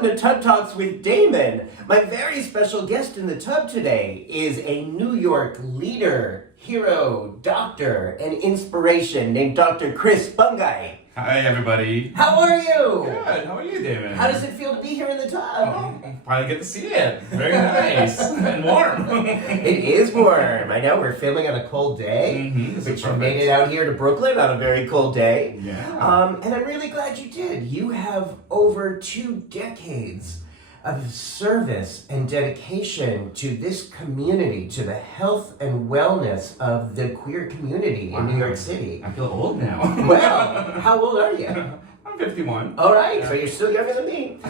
Welcome to Tub Talks with Damon. My very special guest in the tub today is a New York leader, hero, doctor, and inspiration named Dr. Kris Bungay. Hi, everybody. How are you? Good. How are you, David? How does it feel to be here in the tub? Oh, finally get to see it. Very nice and warm. It is warm. I know we're filming on a cold day, but you made it out here to Brooklyn on a very cold day. Yeah. And I'm really glad you did. You have over 2 decades of service and dedication to this community, to the health and wellness of the queer community in New York City. I feel old now. Well, how old are you? I'm 51. All right, so you're still younger than me.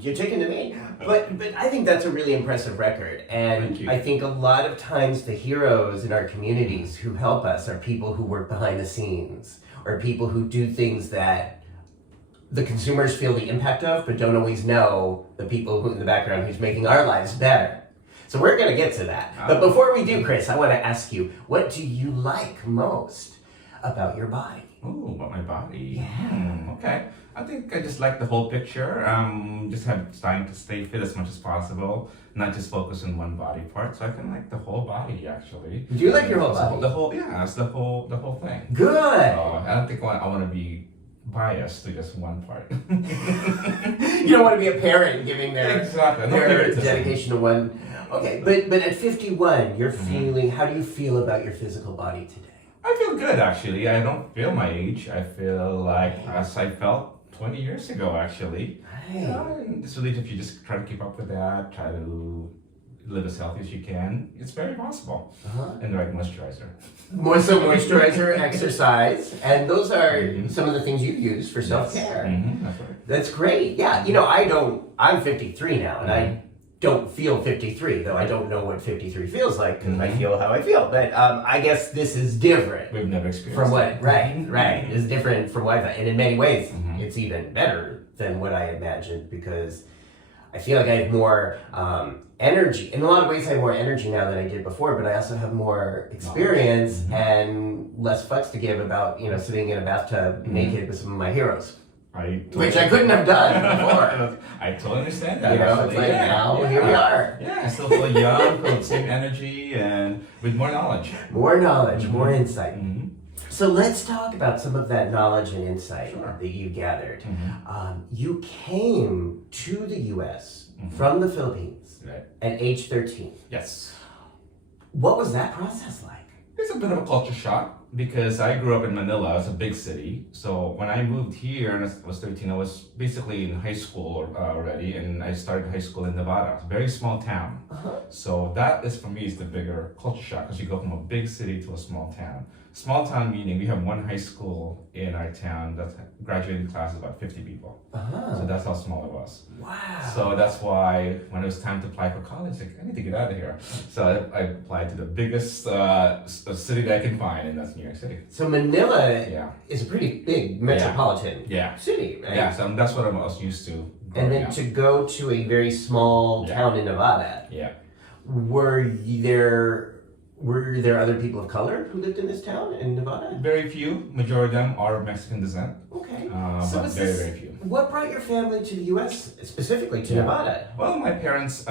You're taking to me. But I think that's a really impressive record. And Thank you. I think a lot of times the heroes in our communities who help us are people who work behind the scenes, or people who do things that the consumers feel the impact of, but don't always know the people who in the background who's making our lives better. So we're going to get to that. But before we do, Kris, I want to ask you, what do you like most about your body? Ooh, about my body. Yeah. Okay. I think I just like the whole picture. Trying to stay fit as much as possible, not just focus on one body part. So I can like the whole body, actually. Do you like your whole body? It's the whole thing. Good. I don't think I want to be biased to just one part. You don't want to be a parent giving their dedication to one. Okay, but at 51, you're feeling, how do you feel about your physical body today? I feel good, actually. I don't feel my age. I feel like as I felt 20 years ago, actually. It's really if you just try to keep up with that, try to live as healthy as you can, it's very possible. And the right moisturizer. Moisturizer, exercise, and those are some of the things you use for self-care. That's right. That's great. Yeah, I'm 53 now, and I don't feel 53, though I don't know what 53 feels like, because I feel how I feel. But I guess this is different. We've never experienced from what, it. right. It's different from what I thought. And in many ways, it's even better than what I imagined, because I feel like I have more energy. In a lot of ways, I have more energy now than I did before, but I also have more experience and less fucks to give about, sitting in a bathtub naked with some of my heroes. Which I couldn't have done before. I totally understand that. It's like, now here we are. Yeah, I still feel young, full of same energy, and with more knowledge. More knowledge, more insight. So let's talk about some of that knowledge and insight that you gathered. You came to the U.S. from the Philippines at age 13. Yes. What was that process like? It's a bit of a culture shock because I grew up in Manila. It's a big city. So when I moved here and I was 13, I was basically in high school already, and I started high school in Nevada. It's a very small town. So that is, for me, is the bigger culture shock, because you go from a big city to a small town. Small town meaning we have one high school in our town that's graduating class is about 50 people. So that's how small it was. Wow. So that's why when it was time to apply for college, I need to get out of here. So I applied to the biggest city that I can find, and that's New York City. So Manila is a pretty big metropolitan city, right? Yeah, so that's what I was used to. And then to go to a very small town in Nevada. Yeah. Were there other people of color who lived in this town in Nevada? Very few. Majority of them are of Mexican descent. Okay. But very few. What brought your family to the U.S., specifically to Nevada? Well, my parents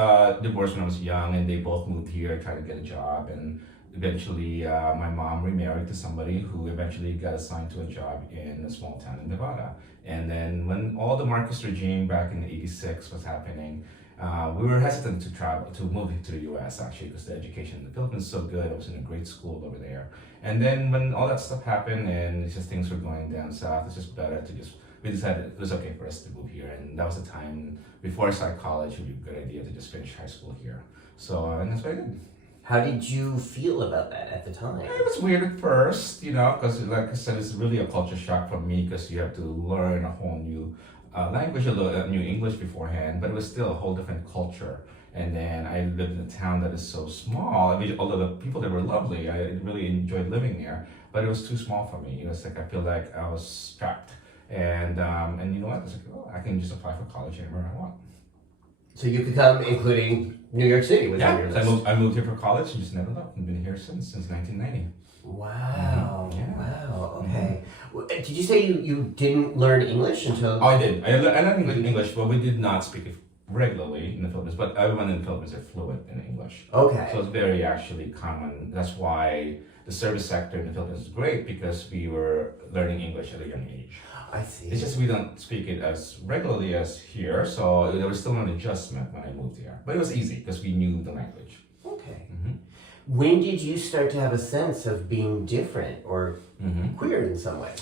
divorced when I was young, and they both moved here, tried to get a job, and eventually my mom remarried to somebody who eventually got assigned to a job in a small town in Nevada. And then when all the Marcos regime back in '86 was happening, we were hesitant to move to the U.S. actually, because the education in the Philippines is so good. I was in a great school over there. And then when all that stuff happened and it's just things were going down south, it's just better to we decided it was okay for us to move here. And that was the time before I started college, it would be a good idea to just finish high school here. So, and that's what I did. How did you feel about that at the time? It was weird at first, because like I said, it's really a culture shock for me, because you have to learn a whole new language, new English beforehand, but it was still a whole different culture. And then I lived in a town that is so small. I mean, although the people there were lovely, I really enjoyed living there, but it was too small for me. It was like I feel like I was trapped. And you know what? I was like, I can just apply for college anywhere I want. So you could come, including New York City, was on your list. I moved here for college and just never left. I've been here since 1990. Wow. Yeah. Wow. Okay. Did you say you didn't learn English until? Oh, I did. I learned English, but we did not speak it regularly in the Philippines. But everyone in the Philippines are fluent in English. Okay. So it's very actually common. That's why the service sector in the Philippines is great, because we were learning English at a young age. I see. It's just we don't speak it as regularly as here, so there was still an adjustment when I moved here. But it was easy because we knew the language. Okay. Mm-hmm. When did you start to have a sense of being different or Mm-hmm. queer in some way?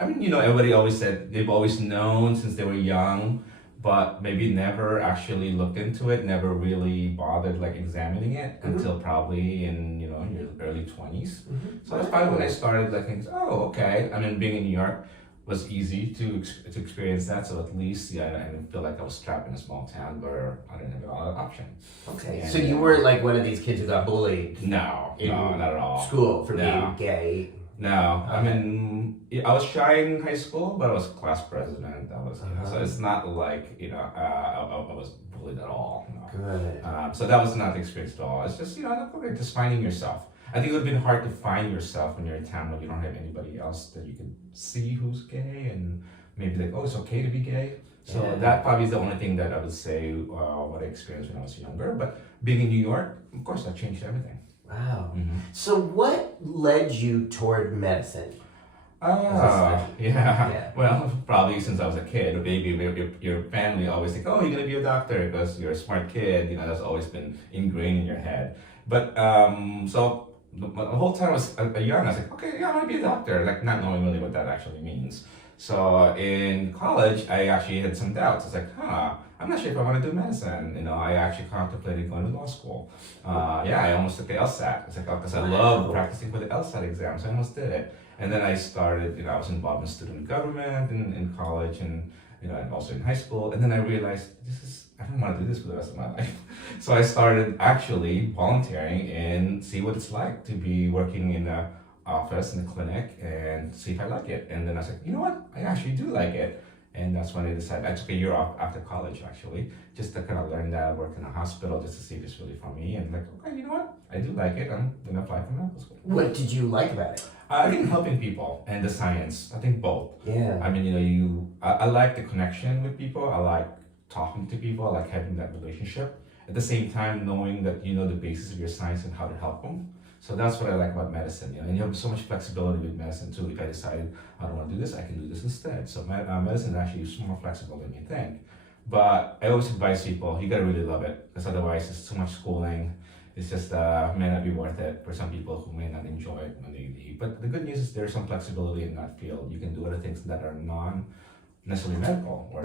I mean, you know, everybody always said they've always known since they were young, but maybe never actually looked into it, never really bothered like examining it until probably in, you know, your early 20s. So that's probably when I started like thinking, oh, okay. I mean, being in New York was easy to experience that, so at least I didn't feel like I was trapped in a small town where I didn't have a lot of options. Okay. And, So you weren't like one of these kids who got bullied No, in not at all. school for No. being gay? No, I mean, I was shy in high school, but I was class president. I was, so it's not like, you know, I was bullied at all. No. Good. So that was not the experience at all. It's just, you know, just finding yourself. I think it would have been hard to find yourself when you're in town when you don't have anybody else that you can see who's gay and maybe like, oh, it's okay to be gay. So Yeah. that probably is the only thing that I would say what I experienced when I was younger. But being in New York, of course, that changed everything. Wow. Mm-hmm. So what led you toward medicine? Yeah. Well, probably since I was a kid, maybe your family always think, oh, you're gonna be a doctor because you're a smart kid. You know, that's always been ingrained in your head. But so the whole time I was young, I was like, okay, yeah, I want to be a doctor, like not knowing really what that actually means. So in college, I actually had some doubts. I was like, I'm not sure if I want to do medicine. You know, I actually contemplated going to law school. I almost took the LSAT. It's like, because I love practicing for the LSAT exam, so I almost did it. And then I started, you know, I was involved in student government in college and, you know, and also in high school. And then I realized I don't want to do this for the rest of my life. So I started actually volunteering and see what it's like to be working in a office in the clinic and see if I like it. And then I was like, you know what? I actually do like it. And that's when I decided, I took a year off after college actually, just to kind of learn that, work in a hospital just to see if it's really for me. And like, okay, you know what? I do like it. I'm going to apply for medical school. What did you like about it? I think helping people and the science, I think both. Yeah. I mean, you know, I like the connection with people. I like talking to people. I like having that relationship. At the same time, knowing that you know the basis of your science and how to help them. So that's what I like about medicine, you know, and you have so much flexibility with medicine too. If I decided I don't want to do this, I can do this instead. So medicine is actually more flexible than you think. But I always advise people, you gotta really love it, because otherwise it's too much schooling. It's just may not be worth it for some people who may not enjoy it when they leave. But the good news is there's some flexibility in that field. You can do other things that are necessarily medical, or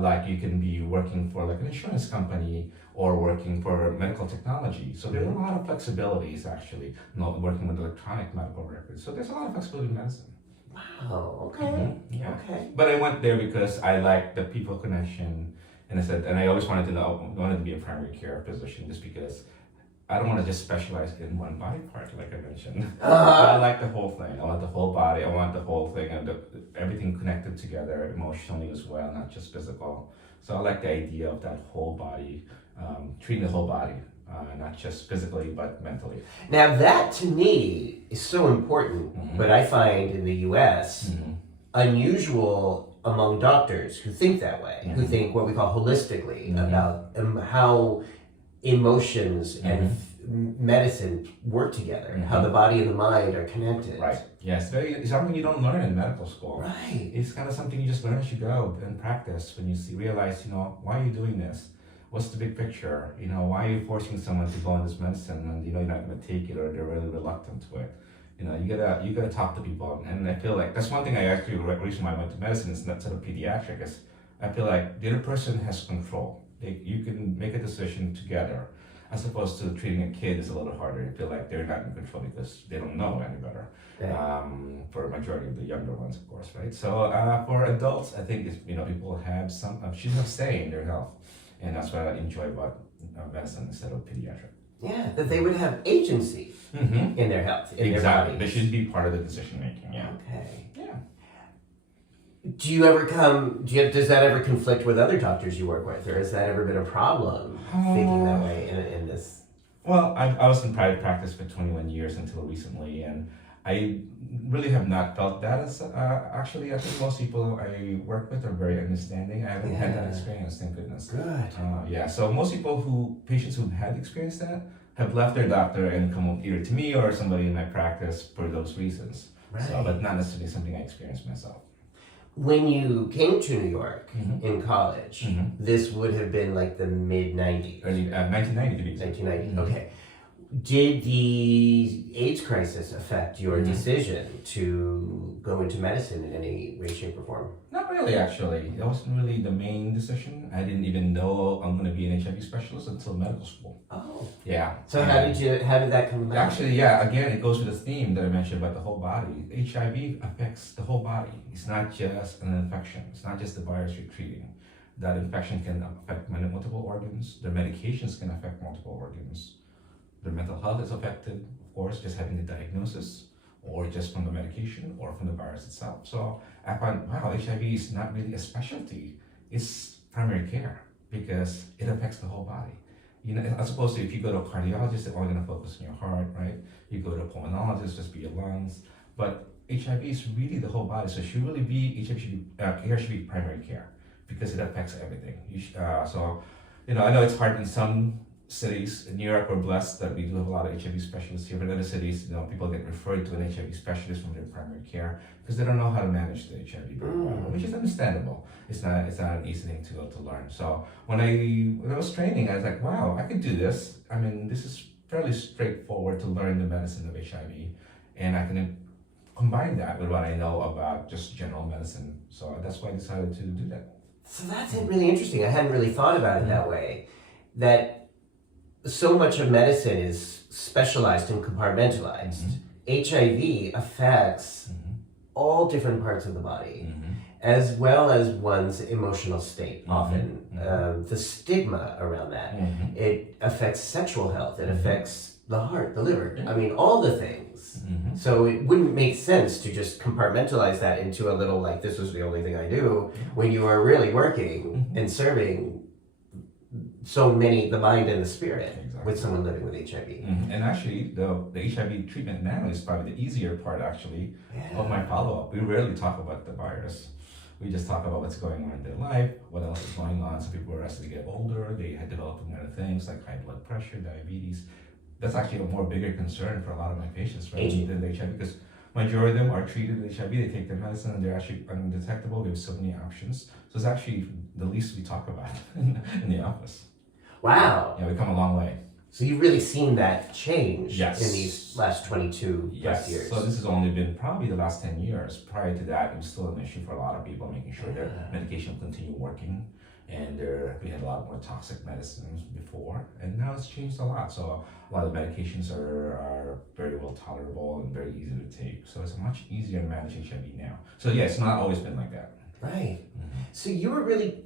like you can be working for like an insurance company or working for medical technology. So there's a lot of flexibilities actually, not working with electronic medical records. So there's a lot of flexibility in medicine. Wow. Okay. Yeah. Okay. But I went there because I liked the people connection, and I always wanted to be a primary care physician, just because I don't want to just specialize in one body part, like I mentioned. I like the whole thing. I want the whole body. I want the whole thing, and everything connected together emotionally as well, not just physical. So I like the idea of that whole body, treating the whole body, not just physically but mentally. Now that to me is so important, but I find in the U.S. Unusual among doctors who think that way, who think what we call holistically about how emotions and medicine work together, how the body and the mind are connected. Right. Yes. It's something you don't learn in medical school. Right. It's kind of something you just learn as you go and practice. When you realize, you know, why are you doing this? What's the big picture? You know, why are you forcing someone to go on this medicine when you know you're not going to take it, or they're really reluctant to it? You know, you gotta talk to people, and I feel like that's one thing I actually reason why I went to medicine instead of pediatric is I feel like the other person has control. You can make a decision together, as opposed to treating a kid is a little harder. I feel like they're not in control because they don't know any better. Right. For a majority of the younger ones, of course, right? So for adults, I think people have should have say in their health, and that's what I enjoy about medicine instead of pediatric. Yeah, that they would have agency in their health, in their bodies. They should be part of the decision making. Yeah. Okay. Yeah. Does that ever conflict with other doctors you work with, or has that ever been a problem thinking that way in this Well, I was in private practice for 21 years until recently, and I really have not felt that as actually. I think most people I work with are very understanding. I haven't had that Yeah. experience, thank goodness. Good. Yeah, so most patients who had experienced that, have left their doctor and come up either to me or somebody in my practice for those reasons. Right. So, but not necessarily something I experienced myself. When you came to New York Mhm. in college, Mhm. this would have been like the mid 90s. Early 1990 to be exact. 1990. Mhm. Okay. Did the AIDS crisis affect your Mhm. decision to go into medicine in any way, shape, or form? Not really, actually. That wasn't really the main decision. I didn't even know I'm going to be an HIV specialist until medical school. Oh. Yeah. So And how did that come about? actually, yeah, again, it goes with the theme that I mentioned about the whole body. HIV affects the whole body. It's not just an infection. It's not just the virus you're treating. That infection can affect multiple organs. Their medications can affect multiple organs. Their mental health is affected, of course, just having the diagnosis, or just from the medication, or from the virus itself. So I found, wow, HIV is not really a specialty. It's primary care because it affects the whole body. You know, as opposed to if you go to a cardiologist, they're only going to focus on your heart, right? You go to a pulmonologist, just be your lungs. But HIV is really the whole body. So it should really be, HIV should be, care should be primary care because it affects everything. So, you know, I know it's hard in some cities. In New York, we're blessed that we do have a lot of HIV specialists here. But in other cities, you know, people get referred to an HIV specialist from their primary care because they don't know how to manage the HIV very well, which is understandable. It's not an easy thing to learn. So when I was training, I was like, wow, I could do this. I mean, this is fairly straightforward to learn the medicine of HIV, and I can combine that with what I know about just general medicine. So that's why I decided to do that. So that's really interesting. I hadn't really thought about it that way. That so much of medicine is specialized and compartmentalized. HIV affects all different parts of the body, as well as one's emotional state. Often, the stigma around that. It affects sexual health. It affects the heart, the liver. I mean, all the things. So it wouldn't make sense to just compartmentalize that into a little like this is the only thing I do when you are really working and serving so many, the mind and the spirit, with someone living with HIV. And actually, the HIV treatment now is probably the easier part, actually, of my follow-up. We rarely talk about the virus. We just talk about what's going on in their life, what else is going on. Some people are as they get older, they had developing other things like high blood pressure, diabetes. That's actually a more bigger concern for a lot of my patients, right, than the HIV, because majority of them are treated with HIV, they take their medicine, and they're actually undetectable. We have so many options. So it's actually the least we talk about in the office. Wow. Yeah, we've come a long way. So you've really seen that change Yes. in these last 22 plus years. So this has only been probably the last 10 years. Prior to that, it was still an issue for a lot of people, making sure their medication will continue working. And we had a lot more toxic medicines before, and now it's changed a lot. So a lot of medications are very well tolerable and very easy to take. So it's much easier to manage HIV now. So yeah, it's not always been like that. Right. So you were really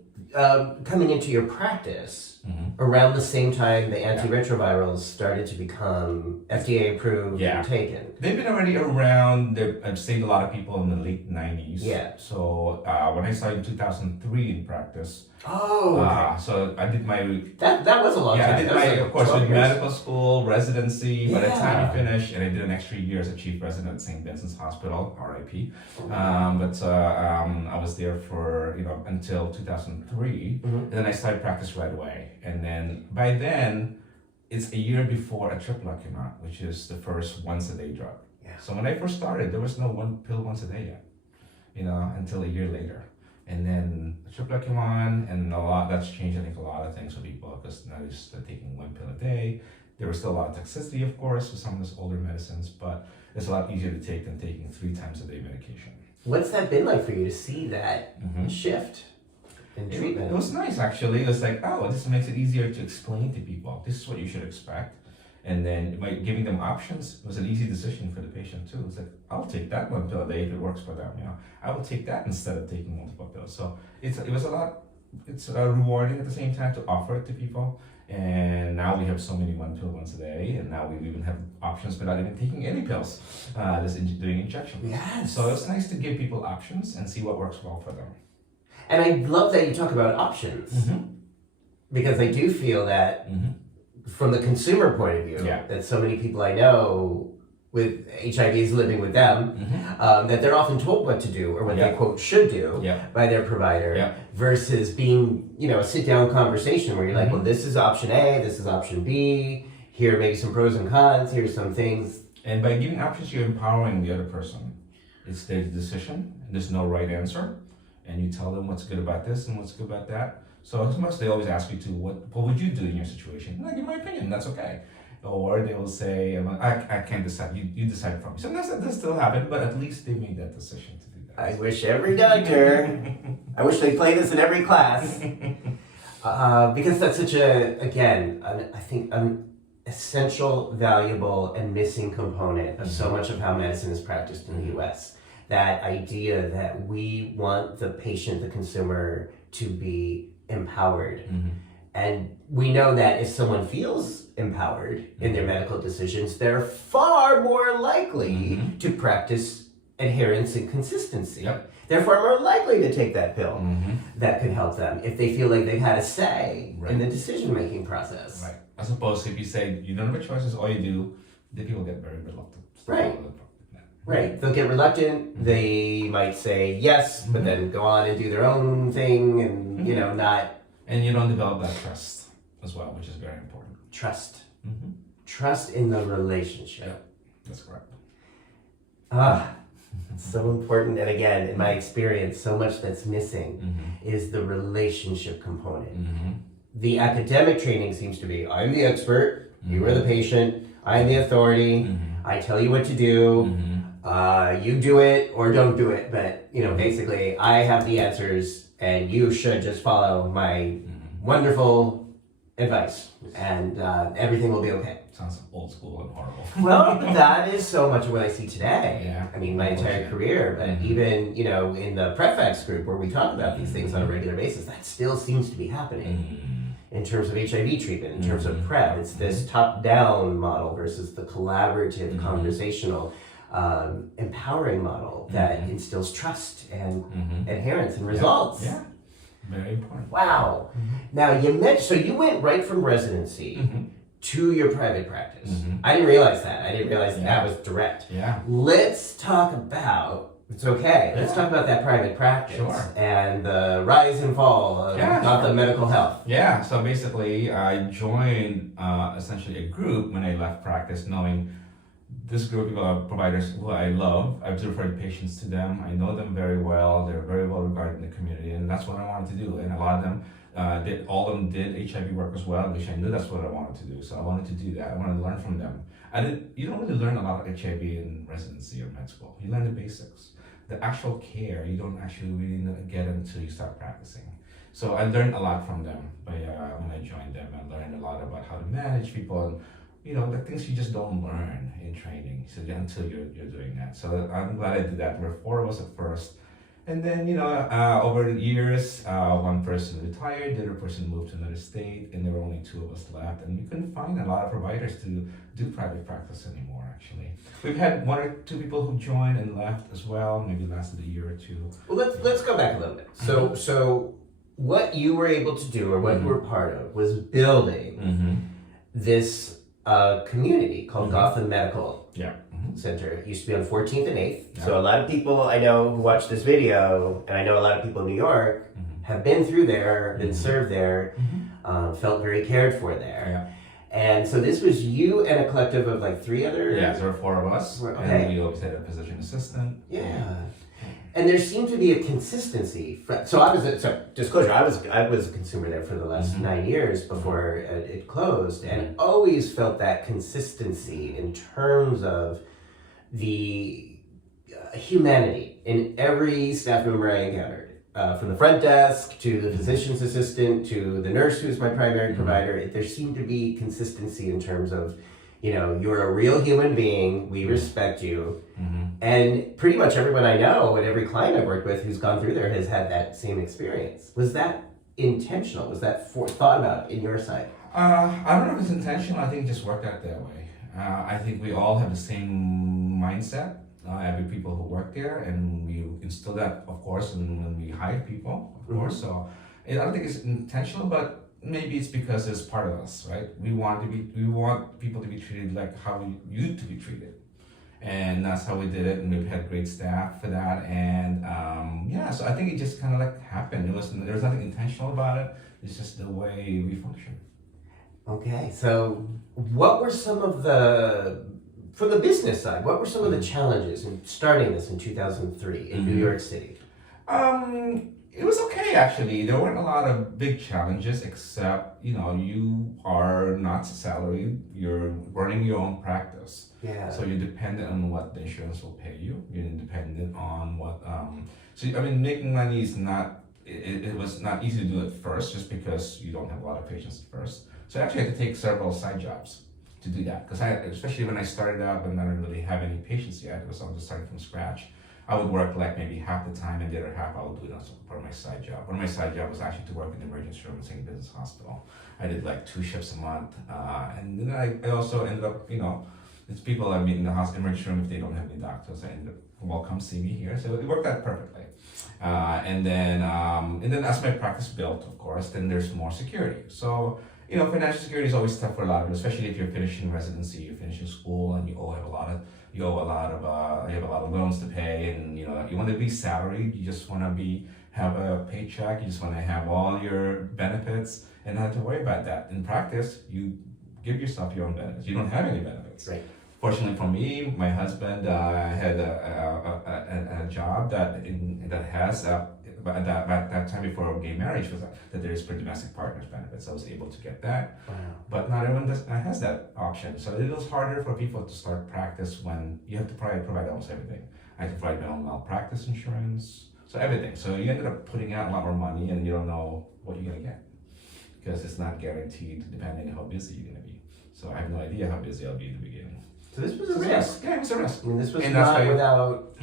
coming into your practice around the same time the antiretrovirals started to become FDA approved and taken. They've been already around. I've saved a lot of people in the late 90s. Yeah. So when I started in 2003 in practice, so I did my that was a long time. I did of course, with medical school, residency. By the time I finished, and I did an extra year as a chief resident at St. Vincent's Hospital, RIP. I was there for until 2003, and then I started practice right away. And then by then, it's a year before atripla came out, which is the first once-a-day drug. Yeah. So when I first started, there was no one pill once a day yet, until a year later. And then atripla came on, and that's changed, I think, a lot of things for people, because now they're just taking one pill a day. There was still a lot of toxicity, of course, with some of those older medicines, but it's a lot easier to take than taking 3 times a day medication. What's that been like for you to see that shift in treatment? It was nice, actually. It was like, this makes it easier to explain to people. This is what you should expect. And then by giving them options, it was an easy decision for the patient too. It's like, I'll take that one pill a day if it works for them. I will take that instead of taking multiple pills. So it's rewarding at the same time to offer it to people. And now we have so many one pill once a day, and now we even have options without even taking any pills, just doing injections. Yes. So it's nice to give people options and see what works well for them. And I love that you talk about options, because I do feel that from the consumer point of view, Yeah. that so many people I know with HIV is living with them, that they're often told what to do or what they quote should do by their provider, versus being, a sit-down conversation where you're like, well, this is option A, this is option B, here are maybe some pros and cons, here's some things. And by giving options, you're empowering the other person. It's their decision, and there's no right answer, and you tell them what's good about this and what's good about that. So sometimes they always ask you to, what would you do in your situation? And I give my opinion, that's okay. Or they will say, I can't decide, you decide for me. Sometimes that does still happen, but at least they made that decision to do that. I wish every doctor, I wish they play this in every class, because that's such I think an essential, valuable, and missing component of so much of how medicine is practiced in the U.S. That idea that we want the patient, the consumer, to be empowered. And we know that if someone feels empowered in their medical decisions, they're far more likely to practice adherence and consistency. They're far more likely to take that pill that could help them if they feel like they've had a say in the decision-making process. Right. As opposed to if you say you don't have a choice, it's all you do, then people get very reluctant. Right. They'll get reluctant. They might say yes, but then go on and do their own thing and, not... And you don't develop that trust as well, which is very important. Trust. Trust in the relationship. Yeah, that's correct. It's so important. And again, in my experience, so much that's missing is the relationship component. The academic training seems to be, I'm the expert, you are the patient, I'm the authority, I tell you what to do, you do it or don't do it. But, basically, I have the answers and you should just follow my wonderful advice and everything will be okay. Sounds old school and horrible. Well, that is so much of what I see today. Yeah. I mean, my entire career, but even, in the PrEP group where we talk about these things on a regular basis, that still seems to be happening in terms of HIV treatment, in terms of PrEP. It's this top-down model versus the collaborative, conversational, empowering model that instills trust and adherence and results. Yeah. Very important. Wow. Now, so you went right from residency to your private practice. I didn't realize that. I didn't realize that was direct. Yeah. Let's talk about, let's talk about that private practice and the rise and fall of Gotham Medical Health. Yeah, so basically I joined essentially a group when I left practice, knowing this group of providers who I love. I've referred patients to them. I know them very well. They're very well regarded in the community, and that's what I wanted to do. And a lot of them all of them did HIV work as well, which I knew that's what I wanted to do. So I wanted to do that. I wanted to learn from them. You don't really learn a lot of HIV in residency or med school. You learn the basics. The actual care, you don't actually really get until you start practicing. So I learned a lot from them when I joined them. I learned a lot about how to manage people and the things you just don't learn in training. So until you're doing that. So I'm glad I did that. There were 4 of us at first. And then, over the years, one person retired, the other person moved to another state, and there were only 2 of us left. And we couldn't find a lot of providers to do private practice anymore, actually. We've had 1 or 2 people who joined and left as well, maybe lasted a year or 2. Well, let's go back a little bit. So what you were able to do, or what you were part of, was building this community called Gotham Medical Center. It used to be on 14th and 8th. Yeah. So a lot of people I know who watch this video, and I know a lot of people in New York, have been through there, been served there, felt very cared for there. Yeah. And so this was you and a collective of like 3 other... Yeah, there were 4 of us, and we always had a physician assistant. Yeah. And there seemed to be a consistency. Disclosure, I was a consumer there for the last 9 years before it closed, and always felt that consistency in terms of the humanity in every staff member I encountered. From the front desk to the physician's assistant to the nurse who's my primary provider, there seemed to be consistency in terms of, you're a real human being, we respect you. And pretty much everyone I know and every client I've worked with who's gone through there has had that same experience. Was that intentional? Was that thought about in your side? I don't know if it's intentional. I think it just worked out that way. I think we all have the same mindset. Every people who work there, and we instill that, of course, when we hire people, of course. So I don't think it's intentional, but maybe it's because it's part of us, right? We want people to be treated like how we used to be treated. And that's how we did it, and we've had great staff for that, and so I think it just kind of like happened. There was nothing intentional about it. It's just the way we function. Okay, so what were some of from the business side, what were some of the challenges in starting this in 2003 in New York City? It was okay, actually. There weren't a lot of big challenges, except, you are not salaried, you're running your own practice. Yeah. So you're dependent on what the insurance will pay you. You're dependent on what, making money is not, it was not easy to do at first, just because you don't have a lot of patients at first. So I actually had to take several side jobs to do that, because especially when I started out and I didn't really have any patients yet, because I was just starting from scratch. I would work like maybe half the time, and the other half I would do it as part of my side job. One of my side jobs was actually to work in the emergency room at St. Business Hospital. I did like 2 shifts a month, and then I also ended up, it's people I meet in the hospital emergency room if they don't have any doctors. I ended up, well, come see me here. So it worked out perfectly. And then as my practice built, of course, then there's more security. So financial security is always tough for a lot of people, especially if you're finishing residency, you're finishing school, and you have a lot of loans to pay, and you want to be salaried. You just want to have a paycheck. You just want to have all your benefits and not have to worry about that. In practice, you give yourself your own benefits. You don't have any benefits. Right. Fortunately for me, my husband had a job that has. At that time before gay marriage was that there is for domestic partners benefits. I was able to get that. Wow. But not everyone has that option. So it was harder for people to start practice when you have to provide almost everything. I had to provide my own malpractice insurance, so everything. So you ended up putting out a lot more money, and you don't know what you're gonna get, because it's not guaranteed depending on how busy you're gonna be. So I have no idea how busy I'll be in the beginning. So this was a risk. Yeah, it was a risk. I mean, this was not without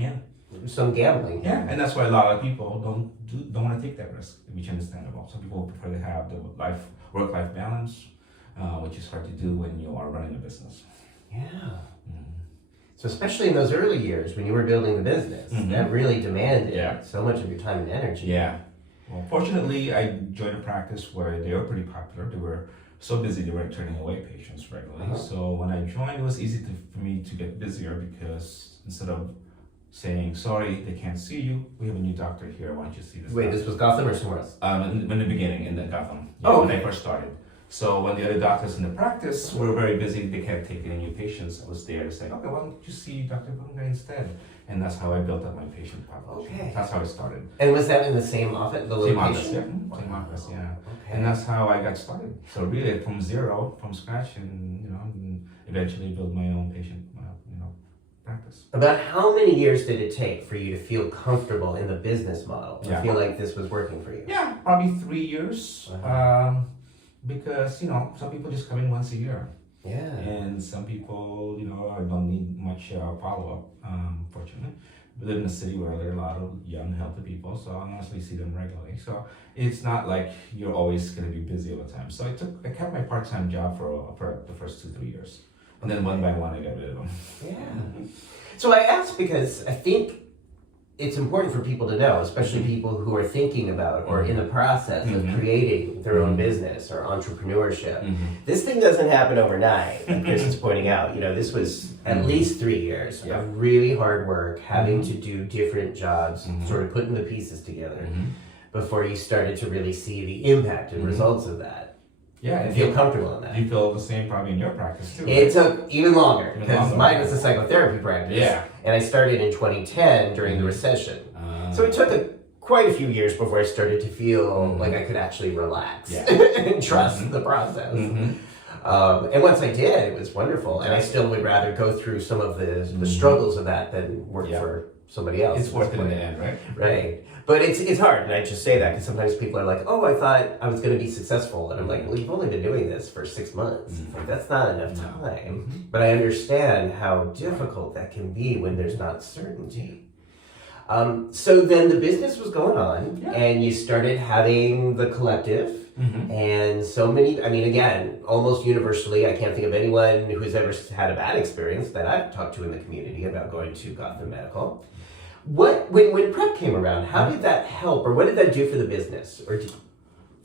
some gambling. Yeah, and that's why a lot of people don't want to take that risk, which is understandable. Some people prefer to have the work-life balance, which is hard to do when you are running a business. Yeah. So especially in those early years when you were building the business, that really demanded so much of your time and energy. Yeah. Well, fortunately, I joined a practice where they were pretty popular. They were so busy they weren't turning away patients regularly. So when I joined, it was easy for me to get busier, because instead of saying, sorry, they can't see you, we have a new doctor here, why don't you see this? Wait, this was Gotham or somewhere else? In the beginning, in the Gotham, when I first started. So when the other doctors in the practice were very busy, they kept taking in new patients, I was there to say, okay, why don't you see Dr. Bungay instead? And that's how I built up my patient population. Okay. That's how I started. And was that in the same office, the Same location? office, yeah. Same office, yeah. Okay. And that's how I got started. So really, from zero, from scratch, and eventually build my own patient practice. About how many years did it take for you to feel comfortable in the business model, to feel like this was working for you? Yeah, probably 3 years. Because some people just come in once a year. Yeah. And some people, don't need much follow-up, fortunately. We live in a city where there are a lot of young, healthy people, so I honestly see them regularly. So it's not like you're always going to be busy all the time. So I kept my part-time job for the first 2-3 years. And then one by one, I got rid of them. Yeah. So I asked because I think it's important for people to know, especially people who are thinking about or in the process of creating their own business or entrepreneurship. This thing doesn't happen overnight, like Kris is pointing out. This was at least 3 years of really hard work, having to do different jobs, sort of putting the pieces together before you started to really see the impact and results of that. Yeah, and feel comfortable in that. You feel the same probably in your practice too. It took even longer, because mine was a psychotherapy practice. Yeah. And I started in 2010 during the recession. So it took quite a few years before I started to feel like I could actually relax and trust the process. And once I did, it was wonderful. And I still would rather go through some of the struggles of that than work for somebody else. It's worth it in the end, right? Right. But it's hard, and I just say that because sometimes people are like, oh, I thought I was going to be successful. And I'm like, well, you've only been doing this for 6 months. Like, that's not enough time. But I understand how difficult that can be when there's not certainty. So then the business was going on, and you started having the collective. And so many, again, almost universally, I can't think of anyone who's ever had a bad experience that I've talked to in the community about going to Gotham Medical. When PrEP came around, how did that help, or what did that do for the business?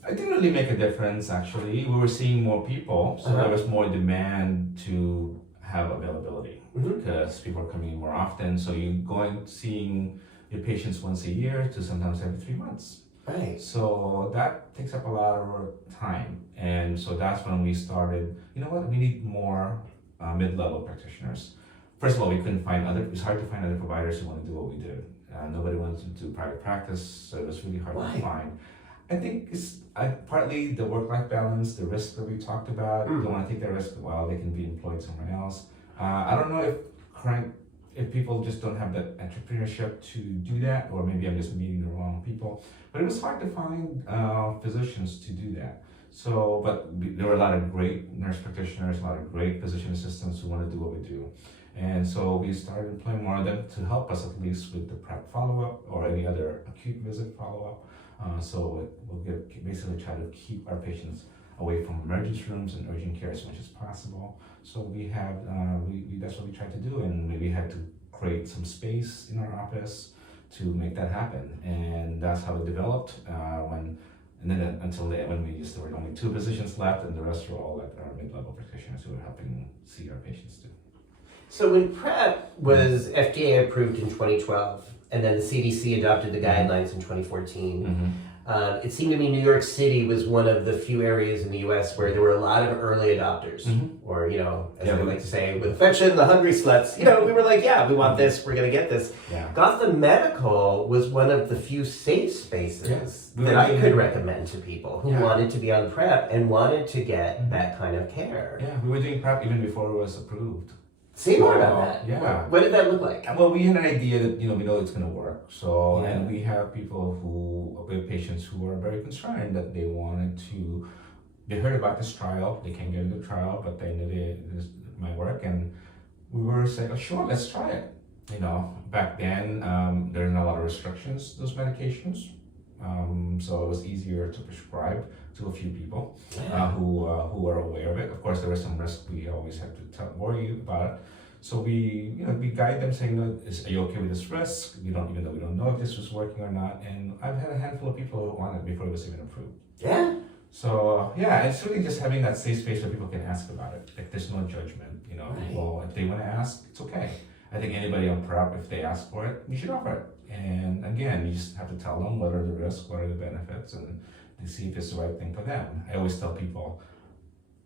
It didn't really make a difference, actually. We were seeing more people, so there was more demand to have availability because people are coming in more often. So you're seeing your patients once a year to sometimes every 3 months. Right. So that takes up a lot of our time. And so that's when we started, you know what, we need more mid-level practitioners. First of all, we couldn't find it's hard to find other providers who want to do what we do. Nobody wanted to do private practice, so it was really hard to find. I think it's partly the work-life balance, the risk that we talked about. They don't want to take that risk while they can be employed somewhere else. I don't know if people just don't have that entrepreneurship to do that, or maybe I'm just meeting the wrong people. But it was hard to find physicians to do that. So, but there were a lot of great nurse practitioners, a lot of great physician assistants who want to do what we do. And so we started employing more of them to help us at least with the PrEP follow-up or any other acute visit follow-up. So we'll basically try to keep our patients away from emergency rooms and urgent care as much as possible. So we have, that's what we tried to do, and we had to create some space in our office to make that happen. And that's how it developed when there were only 2 physicians left, and the rest were all like our mid-level practitioners who were helping see our patients too. So when PrEP was FDA approved in 2012, and then the CDC adopted the guidelines in 2014, it seemed to me New York City was one of the few areas in the U.S. where there were a lot of early adopters, or, as I like to say, with affection, the hungry sluts. We were like, yeah, we want this, we're going to get this. Yeah. Gotham Medical was one of the few safe spaces that I could recommend to people who wanted to be on PrEP and wanted to get that kind of care. Yeah, we were doing PrEP even before it was approved. Say more about that. Yeah. What did that look like? Well, we had an idea that, we know it's going to work. So, and we have we have patients who are very concerned that they heard about this trial, they can't get into the trial, but they knew this might work. And we were saying, oh, sure, let's try it. Back then, there's not a lot of restrictions, those medications. So it was easier to prescribe to a few people who are aware of it. Of course, there was some risk we always have to worry about it. So we guide them saying, are you okay with this risk? Even though we don't know if this was working or not. And I've had a handful of people who wanted it before it was even approved. Yeah. So it's really just having that safe space where people can ask about it. Like there's no judgment. People, if they want to ask, it's okay. I think anybody on PrEP, if they ask for it, you should offer it. And again, you just have to tell them what are the risks, what are the benefits, and see if it's the right thing for them. I always tell people,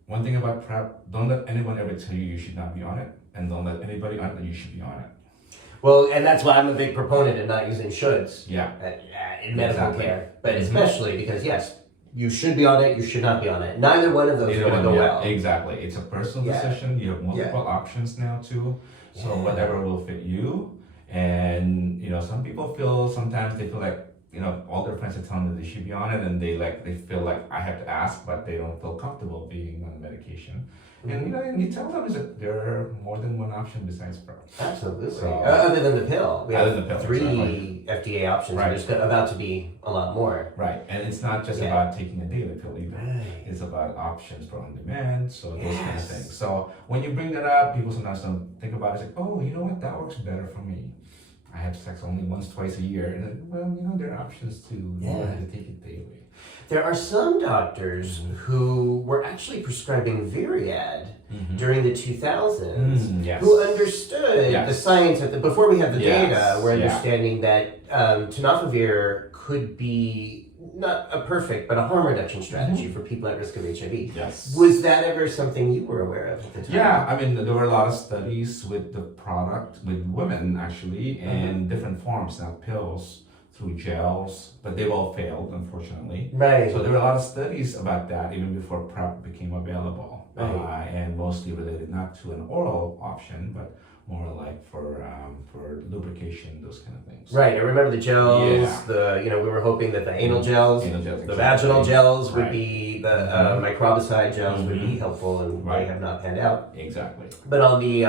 one thing about PrEP, don't let anyone ever tell you should not be on it, and don't let anybody on it you should be on it. Well, and that's why I'm a big proponent of not using shoulds in medical care, but especially because, yes, you should be on it, you should not be on it. Neither one of those are going to go well. Exactly. It's a personal decision. You have multiple options now too. So whatever will fit you. And some people sometimes they feel like all their friends are telling them they should be on it, and they feel like I have to ask, but they don't feel comfortable being on the medication. And you tell them that there are more than one option besides PrEP. Absolutely. So, other than the pill, we have 3 FDA options. Right. And there's about to be a lot more. Right, and it's not just about taking a daily pill either. Right. It's about options for on demand, so those kind of things. So when you bring that up, people sometimes don't think about it. It's like, oh, you know what, that works better for me. I have sex only once, twice a year. And there are options to to take it daily. There are some doctors who were actually prescribing Viriad during the 2000s who understood the science before we had the data. We're understanding that tenofovir could be not a perfect, but a harm reduction strategy for people at risk of HIV. Yes. Was that ever something you were aware of at the time? Yeah, there were a lot of studies with the product, with women actually, in different forms, not pills, through gels, but they've all failed, unfortunately. Right. So there were a lot of studies about that even before PrEP became available. Right. And mostly related not to an oral option, but more like for lubrication, those kind of things. Right, I remember the gels, we were hoping that the anal gels, the vaginal gels would be, the microbicide gels would be helpful, and they have not panned out. Exactly. But on the,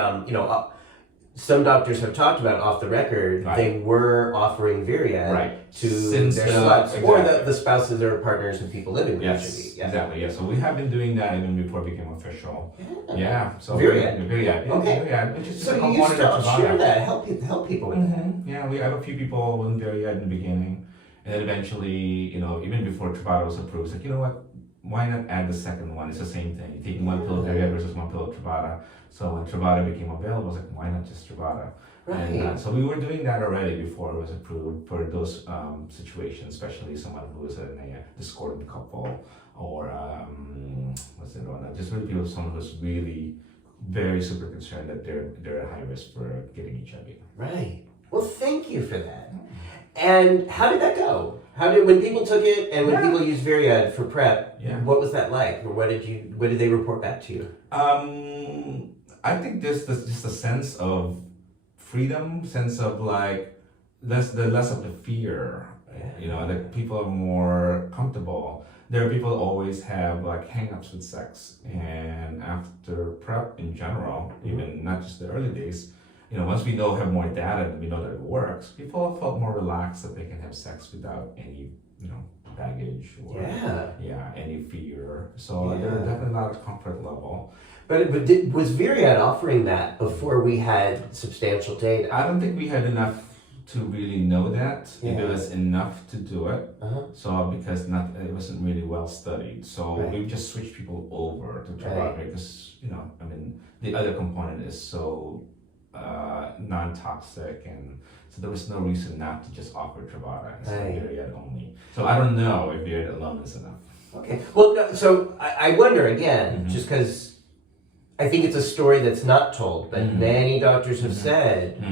some doctors have talked about off the record, they were offering Viriad to their sluts or the spouses or partners of people living with HIV. Exactly. Yeah. So we have been doing that even before it became official. Yeah. So Viriad. Okay. Viriad, which is so you used to share that, help people with that. Yeah, we have a few people with Viriad in the beginning, And then eventually, even before Truvada was approved, it's like, you know what? Why not add the second one? It's the same thing. You're taking one pill of Viread versus one pill of Truvada. So when Truvada became available, I was like, why not just Truvada? Right. And so we were doing that already before it was approved for those situations, especially someone who is in a discordant couple or what's the other one? Just really people, someone who's really very super concerned that they're at high risk for getting HIV. Right. Well, thank you for that. And how did that go? When people took it and when people used Viread for PrEP, what was that like? Or what did they report back to you? I think there's just a sense of freedom, sense of like less of the fear. That people are more comfortable. There are people who always have like hang-ups with sex, and after PrEP in general, even not just the early days, once we have more data and we know that it works, people have felt more relaxed that they can have sex without any, baggage or any fear. So there's definitely a lot of comfort level. But was Viread offering that before we had substantial data? I don't think we had enough to really know that. If it was enough to do it. So because it wasn't really well studied. So we just switched people over to Truvada because the other component is so non-toxic, and so there was no reason not to just offer Truvada instead of Viread only. So I don't know if Viread alone is enough. Okay. Well, no, so I wonder again, just because I think it's a story that's not told, but many doctors have said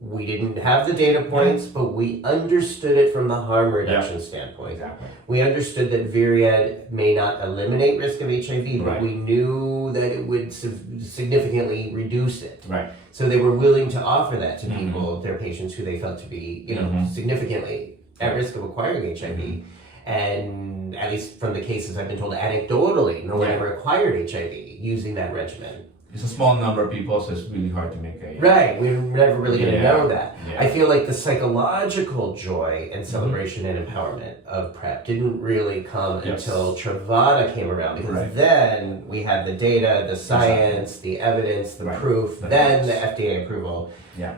we didn't have the data points, but we understood it from the harm reduction standpoint. Exactly. We understood that Viread may not eliminate risk of HIV, but we knew that it would significantly reduce it. Right. So they were willing to offer that to people, their patients who they felt to be, significantly at risk of acquiring HIV. And at least from the cases I've been told anecdotally, no one ever acquired HIV using that regimen. It's a small number of people, so it's really hard to make a... Right, we're never really going to know that. Yeah. I feel like the psychological joy and celebration and empowerment of PrEP didn't really come until Truvada came around, because then we had the data, the science, the evidence, the proof, then the FDA approval.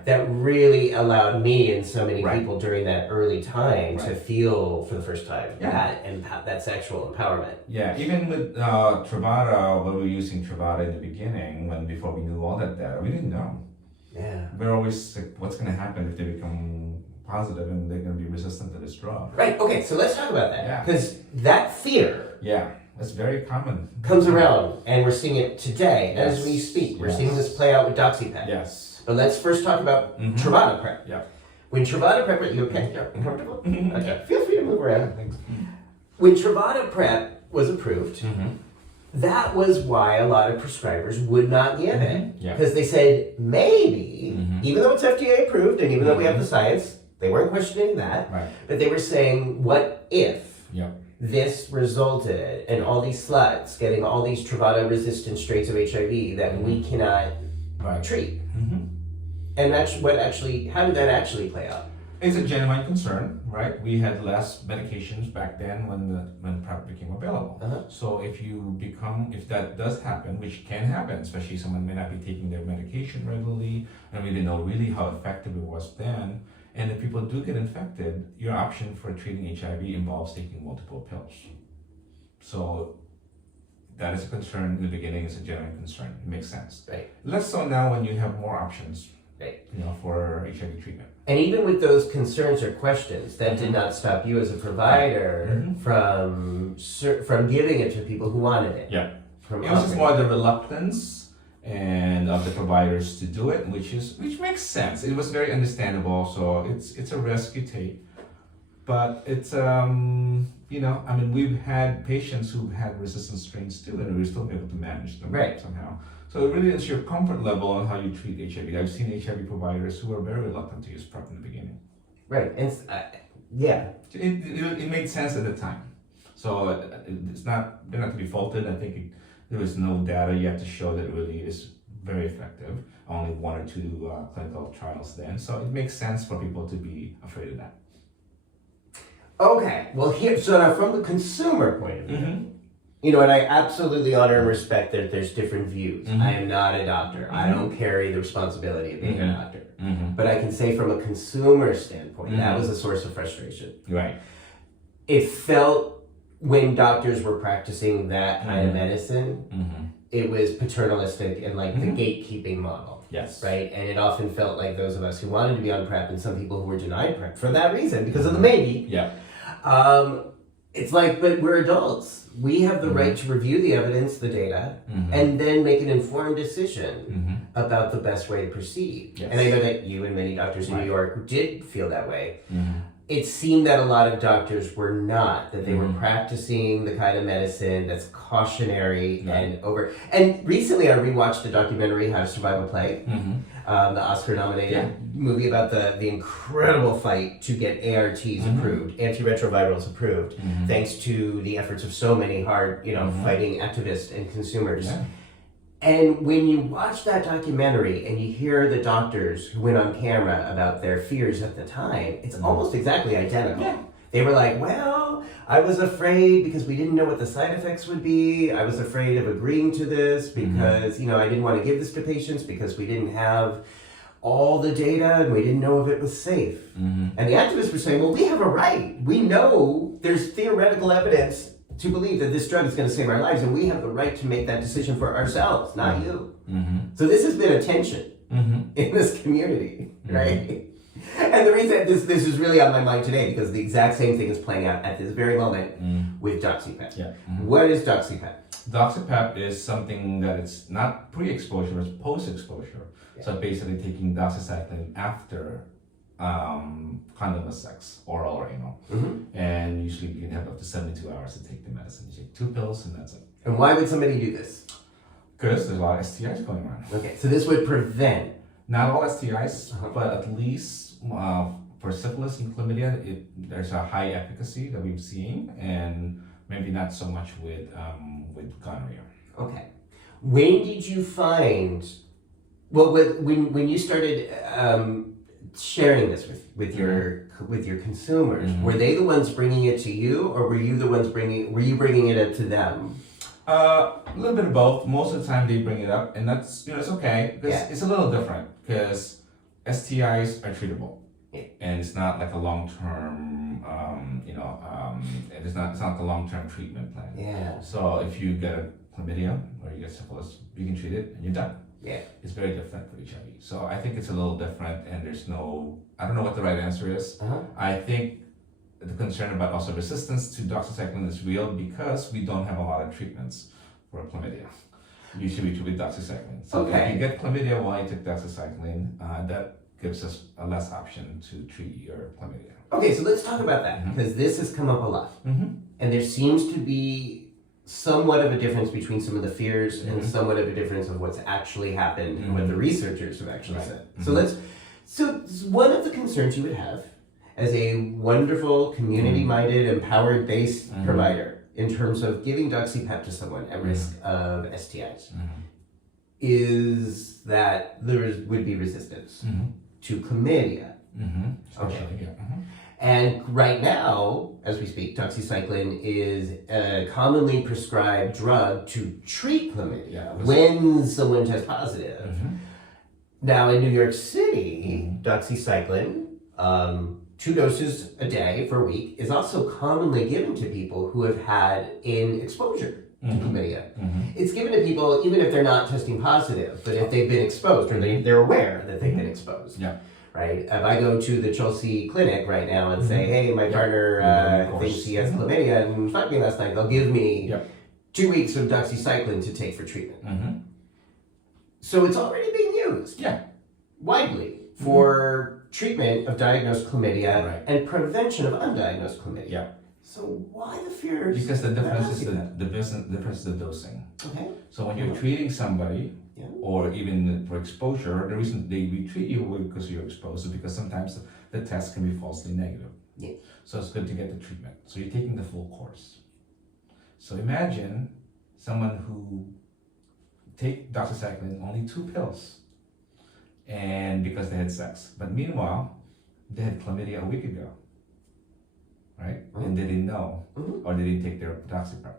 That really allowed me and so many people during that early time to feel for the first time that sexual empowerment. Yeah, even with Truvada, when we were using Truvada in the beginning, before we knew all that data, we didn't know. Yeah. We're always like, what's going to happen if they become positive and they're going to be resistant to this drug? Right, okay, so let's talk about that. Because that fear... that's very common. Comes around, and we're seeing it today, as we speak. We're seeing this play out with DoxyPEP. Yes. But let's first talk about Truvada PrEP. Yeah. When Truvada PrEP, you okay? You're uncomfortable? Okay. Feel free to move around. Thanks. When Truvada PrEP was approved, that was why a lot of prescribers would not give it. Because they said, maybe, even though it's FDA approved, and even though we have the science, they weren't questioning that, but they were saying, what if this resulted in all these sluts getting all these Truvada-resistant strains of HIV that we cannot treat? And how did that actually play out? It's a genuine concern, right? We had less medications back then when PrEP became available. So if that does happen, which can happen, especially someone may not be taking their medication regularly, and we didn't know really how effective it was then. And if people do get infected, your option for treating HIV involves taking multiple pills. So that is a concern in the beginning. It's a genuine concern. It makes sense. Right. Less so now when you have more options. Right. For HIV treatment. And even with those concerns or questions, that did not stop you as a provider from giving it to people who wanted it. Yeah. It was just more the reluctance and of the providers to do it, which makes sense. It was very understandable. So it's a risk you take, but it's we've had patients who've had resistant strains too, and we're still able to manage them somehow. So it really is your comfort level on how you treat HIV. I've seen HIV providers who are very reluctant to use PrEP in the beginning. Right, and it made sense at the time. So they're not to be faulted. I think there was no data yet to show that it really is very effective. Only 1 or 2 clinical trials then. So it makes sense for people to be afraid of that. Okay, well so now from the consumer point of view, You know, and I absolutely honor and respect that there's different views. Mhm. I am not a doctor. I don't carry the responsibility of being a doctor. But I can say from a consumer standpoint, that was a source of frustration. Right. It felt when doctors were practicing that kind of medicine, it was paternalistic and like the gatekeeping model. Yes. Right? And it often felt like those of us who wanted to be on PrEP and some people who were denied PrEP for that reason, because of the maybe. Yeah. It's like, but we're adults. We have the right to review the evidence, the data, and then make an informed decision about the best way to proceed. Yes. And I know that you and many doctors in New York did feel that way. Mm-hmm. It seemed that a lot of doctors were not, that they were practicing the kind of medicine that's cautionary and over. And recently I rewatched the documentary, How to Survive a Plague, the Oscar-nominated movie about the incredible fight to get ARTs approved, antiretrovirals approved, thanks to the efforts of so many hard, fighting activists and consumers. Yeah. And when you watch that documentary and you hear the doctors who went on camera about their fears at the time, it's almost exactly identical. Yeah. They were like, well, I was afraid because we didn't know what the side effects would be. I was afraid of agreeing to this because, I didn't want to give this to patients because we didn't have all the data and we didn't know if it was safe. And the activists were saying, well, we have a right. We know there's theoretical evidence to believe that this drug is going to save our lives, and we have the right to make that decision for ourselves, not you. So this has been a tension in this community, right? And the reason this is really on my mind today because the exact same thing is playing out at this very moment with DoxyPEP. Yeah. What is DoxyPEP? DoxyPEP is something that it's not pre-exposure, it's post-exposure. Yeah. So basically taking doxycycline after condomless sex, oral or anal. And usually you can have up to 72 hours to take the medicine. You take 2 pills and that's it. And why would somebody do this? Because there's a lot of STIs going around. Okay, so this would prevent. Not all STIs, but at least for syphilis and chlamydia, there's a high efficacy that we've seen, and maybe not so much with gonorrhea. Okay. When did you find? Well, when you started sharing this with your consumers, were they the ones bringing it to you, or were you the ones bringing it up to them? A little bit of both. Most of the time they bring it up, and that's it's okay because it's a little different because STIs are treatable, and it's not like a long term. It's not the long term treatment plan. Yeah. So if you get a chlamydia or you get syphilis, you can treat it and you're done. Yeah. It's very different for HIV. So I think it's a little different, and I don't know what the right answer is. I think the concern about also resistance to doxycycline is real because we don't have a lot of treatments for chlamydia. Usually we treat with doxycycline. So if you get chlamydia while you take doxycycline, that gives us a less option to treat your chlamydia. Okay, so let's talk about that because this has come up a lot. And there seems to be somewhat of a difference between some of the fears and somewhat of a difference of what's actually happened and what the researchers have actually said. So one of the concerns you would have as a wonderful, community-minded, empowered-based provider in terms of giving DoxyPEP to someone at risk of STIs is that there would be resistance to chlamydia. Okay. And right now, as we speak, doxycycline is a commonly prescribed drug to treat chlamydia when someone tests positive. Now in New York City, doxycycline, 2 doses a day for a week, is also commonly given to people who have had an exposure to chlamydia. It's given to people even if they're not testing positive, but if they've been exposed or they're aware that they've been exposed. Yeah. Right? If I go to the Chelsea clinic right now and say, hey, my partner thinks he has chlamydia and fucked me last night, they'll give me 2 weeks of doxycycline to take for treatment. So it's already being used widely for treatment of diagnosed chlamydia and prevention of undiagnosed chlamydia. So why the fears? Because the difference is the dosing. Okay. So when you're treating somebody, or even for exposure, the reason we treat you because you're exposed is because sometimes the test can be falsely negative. Yeah. So it's good to get the treatment. So you're taking the full course. So imagine someone who take doxycycline only 2 pills, and because they had sex, but meanwhile they had chlamydia a week ago, right? And they didn't know, or they didn't take their DoxyPEP.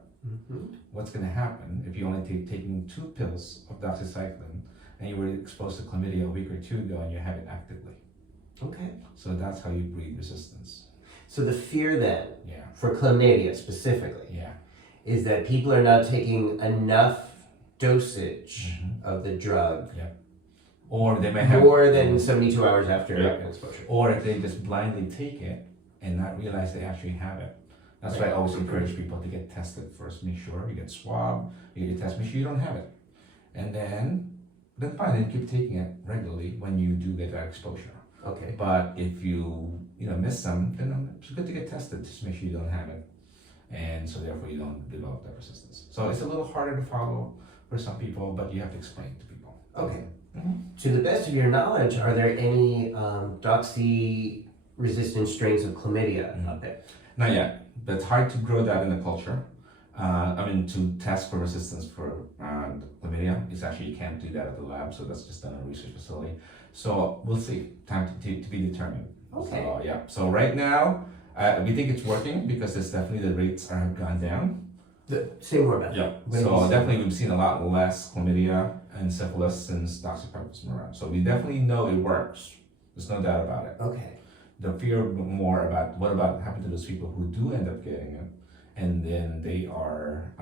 What's going to happen if you only taking 2 pills of doxycycline and you were exposed to chlamydia a week or 2 ago and you have it actively? Okay. So that's how you breed resistance. So the fear then, Yeah. for chlamydia specifically, Yeah. is that people are not taking enough dosage of the drug Or they may have more than 72 hours after Yeah. exposure. or if they just blindly take it and not realize they actually have it. That's why I always encourage people to get tested first. Make sure you get swabbed, you get your test, make sure you don't have it. And then fine, then keep taking it regularly when you do get that exposure. Okay. But if you miss some, then it's good to get tested. Just make sure you don't have it. And so therefore you don't develop that resistance. So it's a little harder to follow for some people, but you have to explain to people. Okay. To the best of your knowledge, are there any doxy-resistant strains of chlamydia out there? Not yet. But it's hard to grow that in the culture. To test for resistance for chlamydia, it's actually you can't do that at the lab, so that's just done in a research facility. So we'll see. Time to be determined. Okay. So, yeah. So right now, we think it's working because it's definitely the rates have gone down. Say more about Yeah. that. So definitely we've seen a lot less chlamydia and syphilis since DoxyPEP was around. So we definitely know it works. There's no doubt about it. Okay. The fear more about what about happened to those people who do end up getting it, and then they are,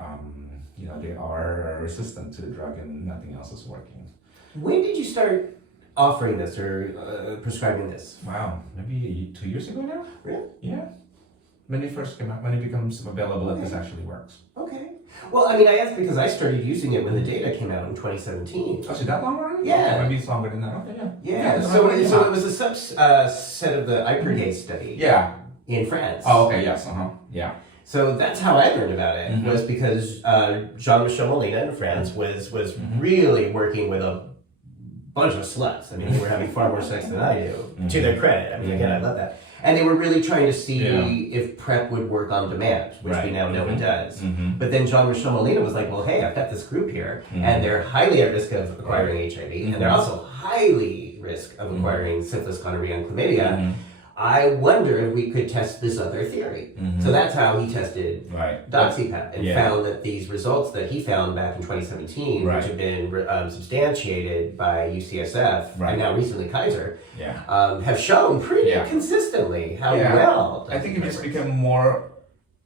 they are resistant to the drug and nothing else is working. When did you start offering this or prescribing this? Wow, maybe 2 years ago now? Really? Yeah. When it first came out, when it becomes available, that this actually works. Okay. Well, I asked because I started using it when the data came out in 2017. Oh, so that long already? Yeah. Maybe it's longer than that. Okay, yeah. Yeah. So it was a subset of the iPrEP study. Yeah. In France. Oh, okay, yes, yeah. So that's how I learned about it, was because Jean-Michel Molina in France was really working with a bunch of sluts. They were having far more sex than I do, to their credit. Again, I love that. And they were really trying to see if PrEP would work on demand, which we now know it does. But then Jean-Michel Molina was like, well, hey, I've got this group here, and they're highly at risk of acquiring HIV, and they're also highly risk of acquiring syphilis, gonorrhea, and chlamydia. I wonder if we could test this other theory. So that's how he tested DoxyPEP and found that these results that he found back in 2017, which have been substantiated by UCSF and now recently Kaiser, have shown pretty consistently how well. I think it just became more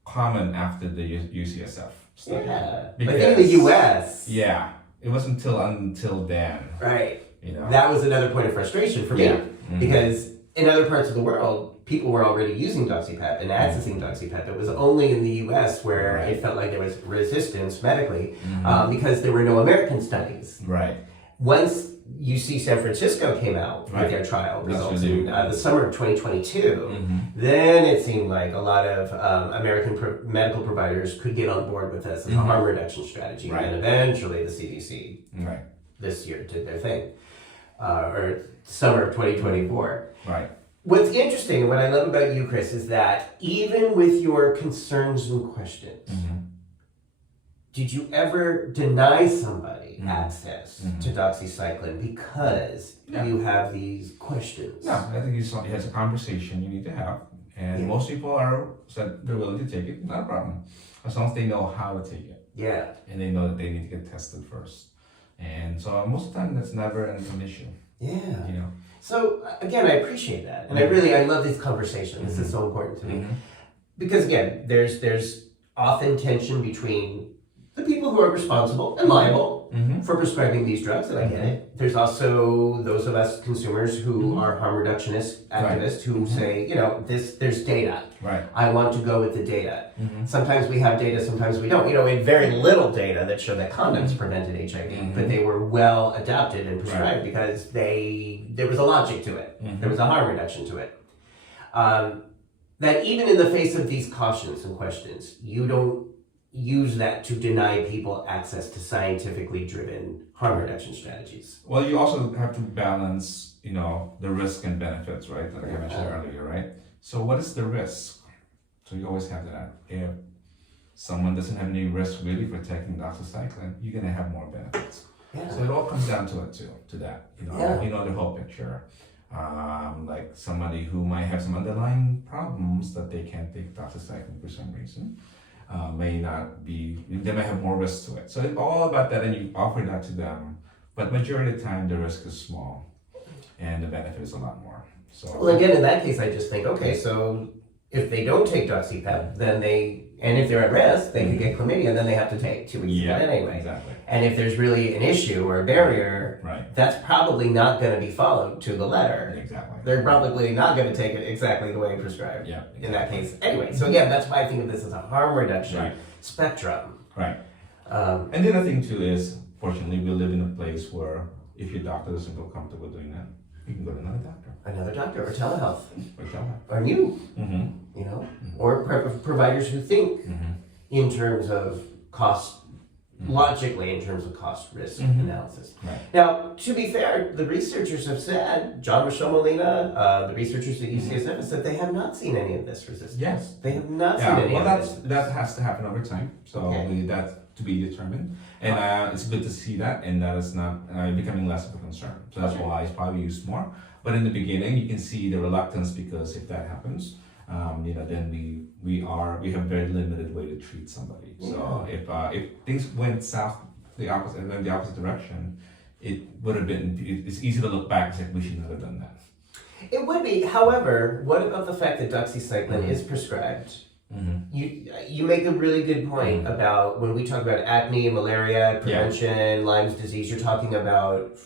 common after the UCSF study. Yeah, but I think in the US. Yeah, it wasn't until then. Right. That was another point of frustration for me because in other parts of the world, people were already using DoxyPEP and accessing DoxyPEP. It was only in the U.S. where it felt like there was resistance medically because there were no American studies. Right. Once UC San Francisco came out with their trial results in the summer of 2022, then it seemed like a lot of American medical providers could get on board with this as a harm reduction strategy. And eventually the CDC this year did their thing. Or summer of 2024. Right. What's interesting and what I love about you, Kris, is that even with your concerns and questions, did you ever deny somebody access to doxycycline because you have these questions? No, I think it's a conversation you need to have. And most people said they're willing to take it, not a problem. As long as they know how to take it. Yeah. And they know that they need to get tested first. And so most of the time that's never an issue. Yeah. So again, I appreciate that. And I love these conversations. This is so important to me. Because again, there's often tension between the people who are responsible and liable for prescribing these drugs, and I get it. There's also those of us consumers who are harm reductionist activists who say, there's data. Right. I want to go with the data. Sometimes we have data, sometimes we don't. We had very little data that showed that condoms prevented HIV, but they were well adapted and prescribed because there was a logic to it. There was a harm reduction to it. That even in the face of these cautions and questions, you don't use that to deny people access to scientifically driven harm reduction strategies. Well, you also have to balance, the risk and benefits, right? Like I mentioned earlier, right? So what is the risk? So you always have that. If someone doesn't have any risk really for taking doxycycline, you're going to have more benefits. Yeah. So it all comes down to it too, to that. You know the whole picture. Like somebody who might have some underlying problems that they can't take doxycycline for some reason. may not be, they may have more risk to it. So it's all about that, and you offer that to them. But majority of the time, the risk is small, and the benefit is a lot more. So, Well, again, in that case, I just think, okay, so if they don't take DoxyPEP, then and if they're at risk, they could get chlamydia, and then they have to take 2 weeks of it anyway. Exactly. And if there's really an issue or a barrier, Right. that's probably not going to be followed to the letter. Exactly. They're probably not going to take it exactly the way prescribed. Yeah. In that case, anyway. So again, that's why I think of this as a harm reduction Right. spectrum. Right. And the other thing too is, fortunately, we live in a place where if your doctor doesn't feel comfortable doing that, you can go to another doctor. Another doctor or telehealth Or telehealth. or you, Mm-hmm. you know, or providers who think in terms of cost, logically in terms of cost risk analysis. Right. Now, to be fair, the researchers have said, John Rochelle Molina, the researchers at UCSF have said they have not seen any of this resistance. Yes. They have not seen Yeah, any well, of this. that has to happen over time. So Okay. that's to be determined, and it's good to see that, and that is not becoming less of a concern. So that's Okay. why it's probably used more. But in the beginning, you can see the reluctance because if that happens, then we have very limited way to treat somebody. So if things went south the opposite direction, it would have been. It's easy to look back and say we should not have done that. It would be. However, what about the fact that doxycycline is prescribed? You make a really good point about when we talk about acne, malaria, prevention, Lyme's disease, you're talking about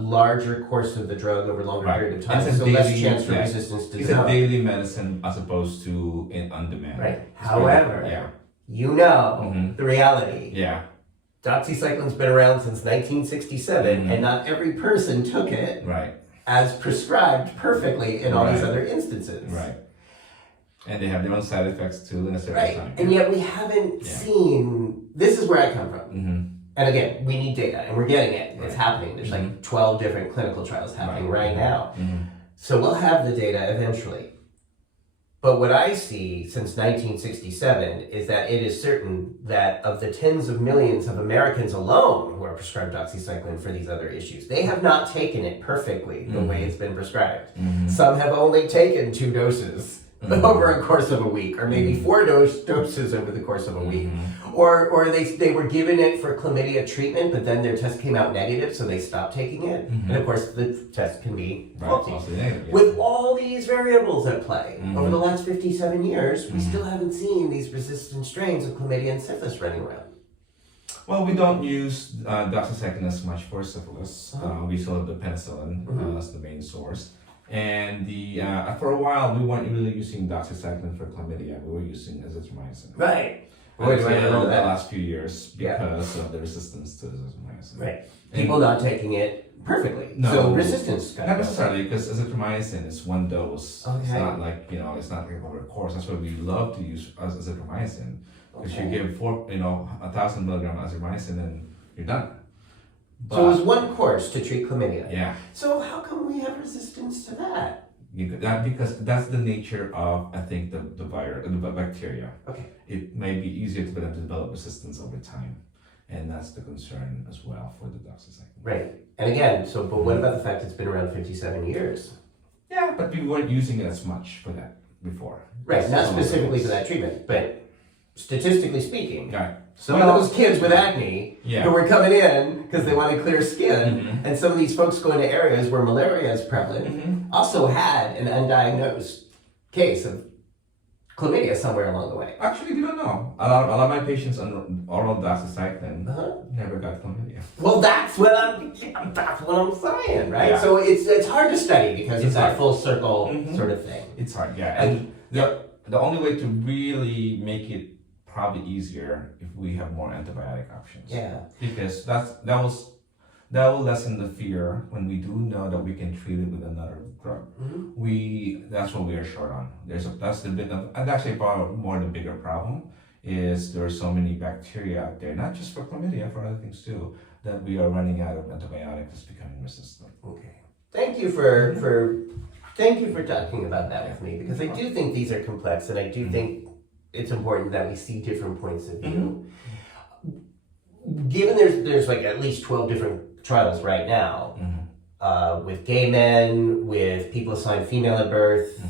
larger course of the drug over a longer period of time, so less chance for resistance to It's develop. a daily medicine as opposed to on demand. Right. It's However, you know the reality. Yeah. Doxycycline's been around since 1967, and not every person took it Right. as prescribed perfectly in all these other instances. Right. And they have their own side effects too in a certain Right. time. And yet we haven't seen, this is where I come from. And again, we need data and we're getting it. It's happening. There's like 12 different clinical trials happening right now. So we'll have the data eventually. But what I see since 1967 is that it is certain that of the tens of millions of Americans alone who are prescribed doxycycline for these other issues, they have not taken it perfectly the way it's been prescribed. Some have only taken 2 doses over a course of a week, or maybe 4 doses over the course of a week. Or they were given it for chlamydia treatment, but then their test came out negative, so they stopped taking it. And of course, the test can be faulty. With all these variables at play, over the last 57 years, we still haven't seen these resistant strains of chlamydia and syphilis running around. Well, we don't use doxycycline as much for syphilis. We still have the penicillin as the main source. And for a while, we weren't really using doxycycline for chlamydia. We were using azithromycin. Right. Over the last few years because of the resistance to azithromycin. Right. People not taking it perfectly. No. So resistance. Not necessarily, because azithromycin is 1 dose. Okay. It's not like, it's not like over a course. That's why we love to use azithromycin. Because you give 1,000 milligram azithromycin and you're done. But, so it was 1 course to treat chlamydia. Yeah. So how come we have resistance to that? Because that's the nature of, I think, the virus, the bacteria. Okay. It may be easier for them to develop resistance over time. And that's the concern as well for the doxycycline. Right. And again, but what about the fact it's been around 57 years? Yeah, but we weren't using it as much for that before. Right, not specifically for that treatment, but statistically speaking, Right. some of those kids with acne who were coming in because they wanted clear skin, and some of these folks going to areas where malaria is prevalent, also had an undiagnosed case of chlamydia somewhere along the way. Actually, we don't know. A lot of my patients on oral doxycycline never got chlamydia. Well, that's what I'm saying, right? Yeah. So it's hard to study because it's that full circle sort of thing. It's hard, yeah. And the only way to really make it probably easier if we have more antibiotic options. Yeah. Because that will lessen the fear when we do know that we can treat it with another drug. That's what we are short on. That's the bit of, and actually probably more the bigger problem is there are so many bacteria out there, not just for chlamydia, for other things too, that we are running out of antibiotics, becoming resistant. Okay. Thank you for talking about that with me, because I do think these are complex, and I do think it's important that we see different points of view. Given there's like at least 12 different trials right now, with gay men, with people assigned female at birth,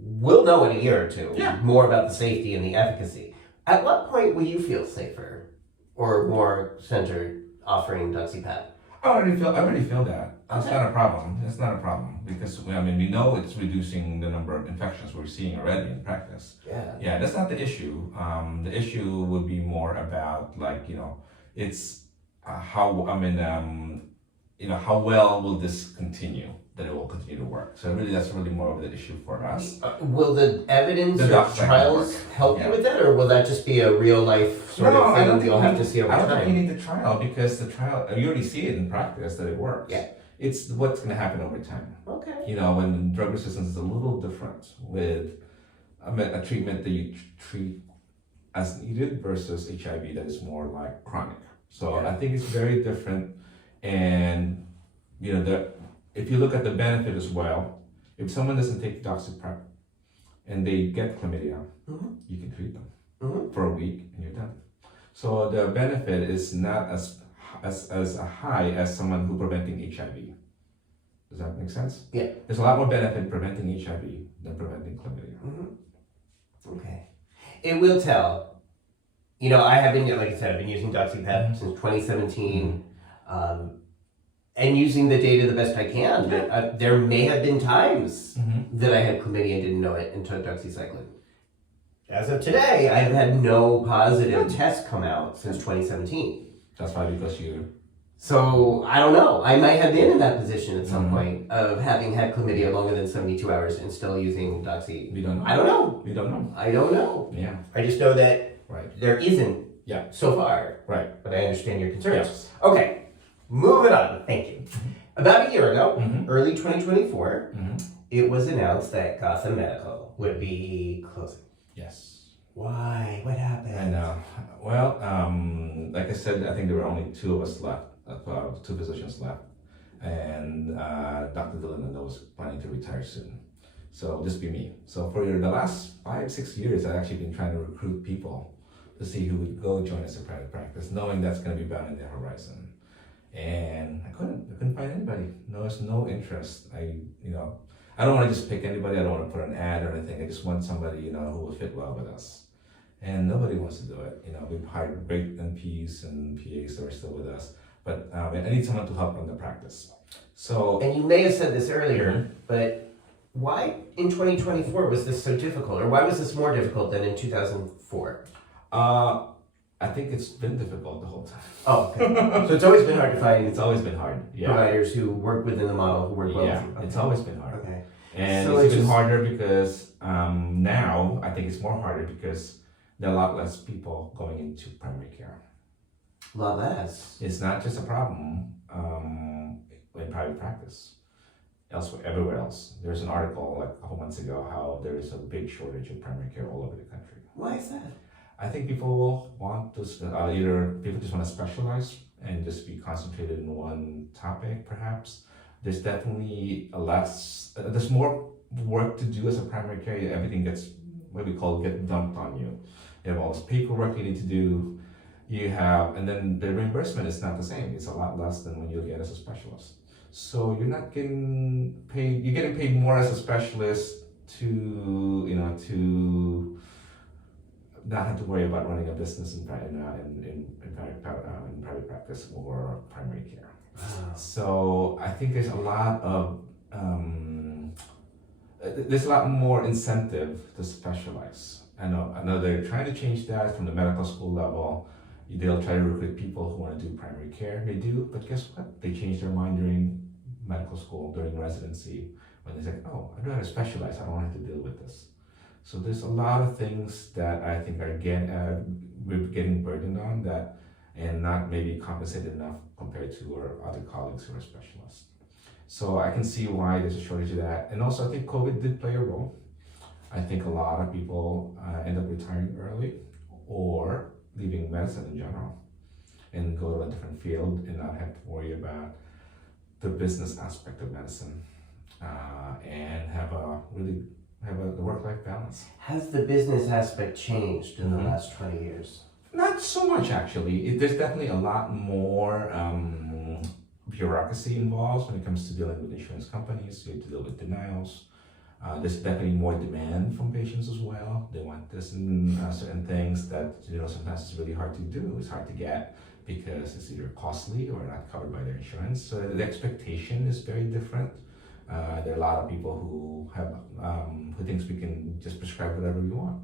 we'll know in a year or two more about the safety and the efficacy. At what point will you feel safer or more centered offering DoxyPEP? I already feel that. It's Okay. not a problem. It's not a problem because I mean we know it's reducing the number of infections we're seeing already in practice. Yeah. Yeah, that's not the issue. The issue would be more about like it's how how well will this continue? That it will continue to work. So really, that's really more of the issue for us. Will the evidence The or docs trials work. help Yeah. you with that, or will that just be a real life sort No, of I thing don't think you'll we have need- to see over I don't think time? you need the trial because the trial you already see it in practice that it works. Yeah. It's what's going to happen over time. Okay. When drug resistance is a little different with a treatment that you treat as needed versus HIV that is more like chronic. So Yeah. I think it's very different, and if you look at the benefit as well, if someone doesn't take DoxyPEP and they get chlamydia, Mhm. you can treat them Mhm. for a week and you're done. So the benefit is not as high as someone who preventing HIV. Does that make sense? Yeah. There's a lot more benefit preventing HIV than preventing chlamydia. Okay. It will tell. I have been, like I said, I've been using DoxyPEP since 2017. And using the data the best I can. There may have been times that I had chlamydia and didn't know it and took doxycycline. As of today, I've had no positive tests come out since 2017. That's why because you. So I don't know. I might have been in that position at some point of having had chlamydia longer than 72 hours and still using doxy. We don't know. I don't know. We don't know. I don't know. Yeah. I just know that Right. there isn't Yeah. so far. Right. But I understand your concerns. Yes. Okay. Moving on. Thank you. About a year ago, Mhm. early 2024, Mhm. it was announced that Gotham Medical would be closing. Yes. Why? What happened? And well, like I said, I think there were only two of us left, two physicians left, and Dr. Dillon was planning to retire soon. So just be me. So for the last 5-6 years, I've actually been trying to recruit people to see who would go join us in private practice, knowing that's going to be bound in the horizon. And I couldn't find anybody. There's no interest. I don't want to just pick anybody. I don't want to put an ad or anything. I just want somebody who will fit well with us. And nobody wants to do it. We've hired great NPs and PAs that are still with us, but I need someone to help run the practice. So And you may have said this earlier, but why in 2024 was this so difficult? Or why was this more difficult than in 2004? I think it's been difficult the whole time. Oh, okay. So it's always been hard to find It's always been hard. Yeah. providers who work within the model, who work well Yeah. with you. It's always been hard. Okay. And So it's it's even just- harder because now I think it's more harder because there are a lot less people going into primary care. A lot less. It's not just a problem in private practice. Elsewhere, everywhere else. There's an article like a couple months ago how there is a big shortage of primary care all over the country. Why is that? I think people want to either people just want to specialize and just be concentrated in one topic, perhaps. There's definitely there's more work to do as a primary care. Everything gets what we call get dumped on you. You have all this paperwork you need to do. And then the reimbursement is not the same. It's a lot less than when you get as a specialist. So you're not getting paid. You're getting paid more as a specialist to not have to worry about running a business in private practice or primary care. Wow. So I think there's a lot more incentive to specialize. I know they're trying to change that from the medical school level. They'll try to recruit people who want to do primary care. They do, but guess what? They change their mind during medical school, during residency, when they say, "Oh, I'd rather specialize. I don't have to deal with this." So there's a lot of things that I think we're getting burdened on that, and not maybe compensated enough compared to our other colleagues who are specialists. So I can see why there's a shortage of that, and also I think COVID did play a role. I think a lot of people end up retiring early or leaving medicine in general and go to a different field and not have to worry about the business aspect of medicine and have a work-life balance. Has the business aspect changed in the last 20 years? Not so much, actually. There's definitely a lot more bureaucracy involved when it comes to dealing with insurance companies. You have to deal with denials. There's definitely more demand from patients as well. They want this and certain things that sometimes it's really hard to do. It's hard to get because it's either costly or not covered by their insurance. So the expectation is very different. There are a lot of people who have who thinks we can just prescribe whatever we want,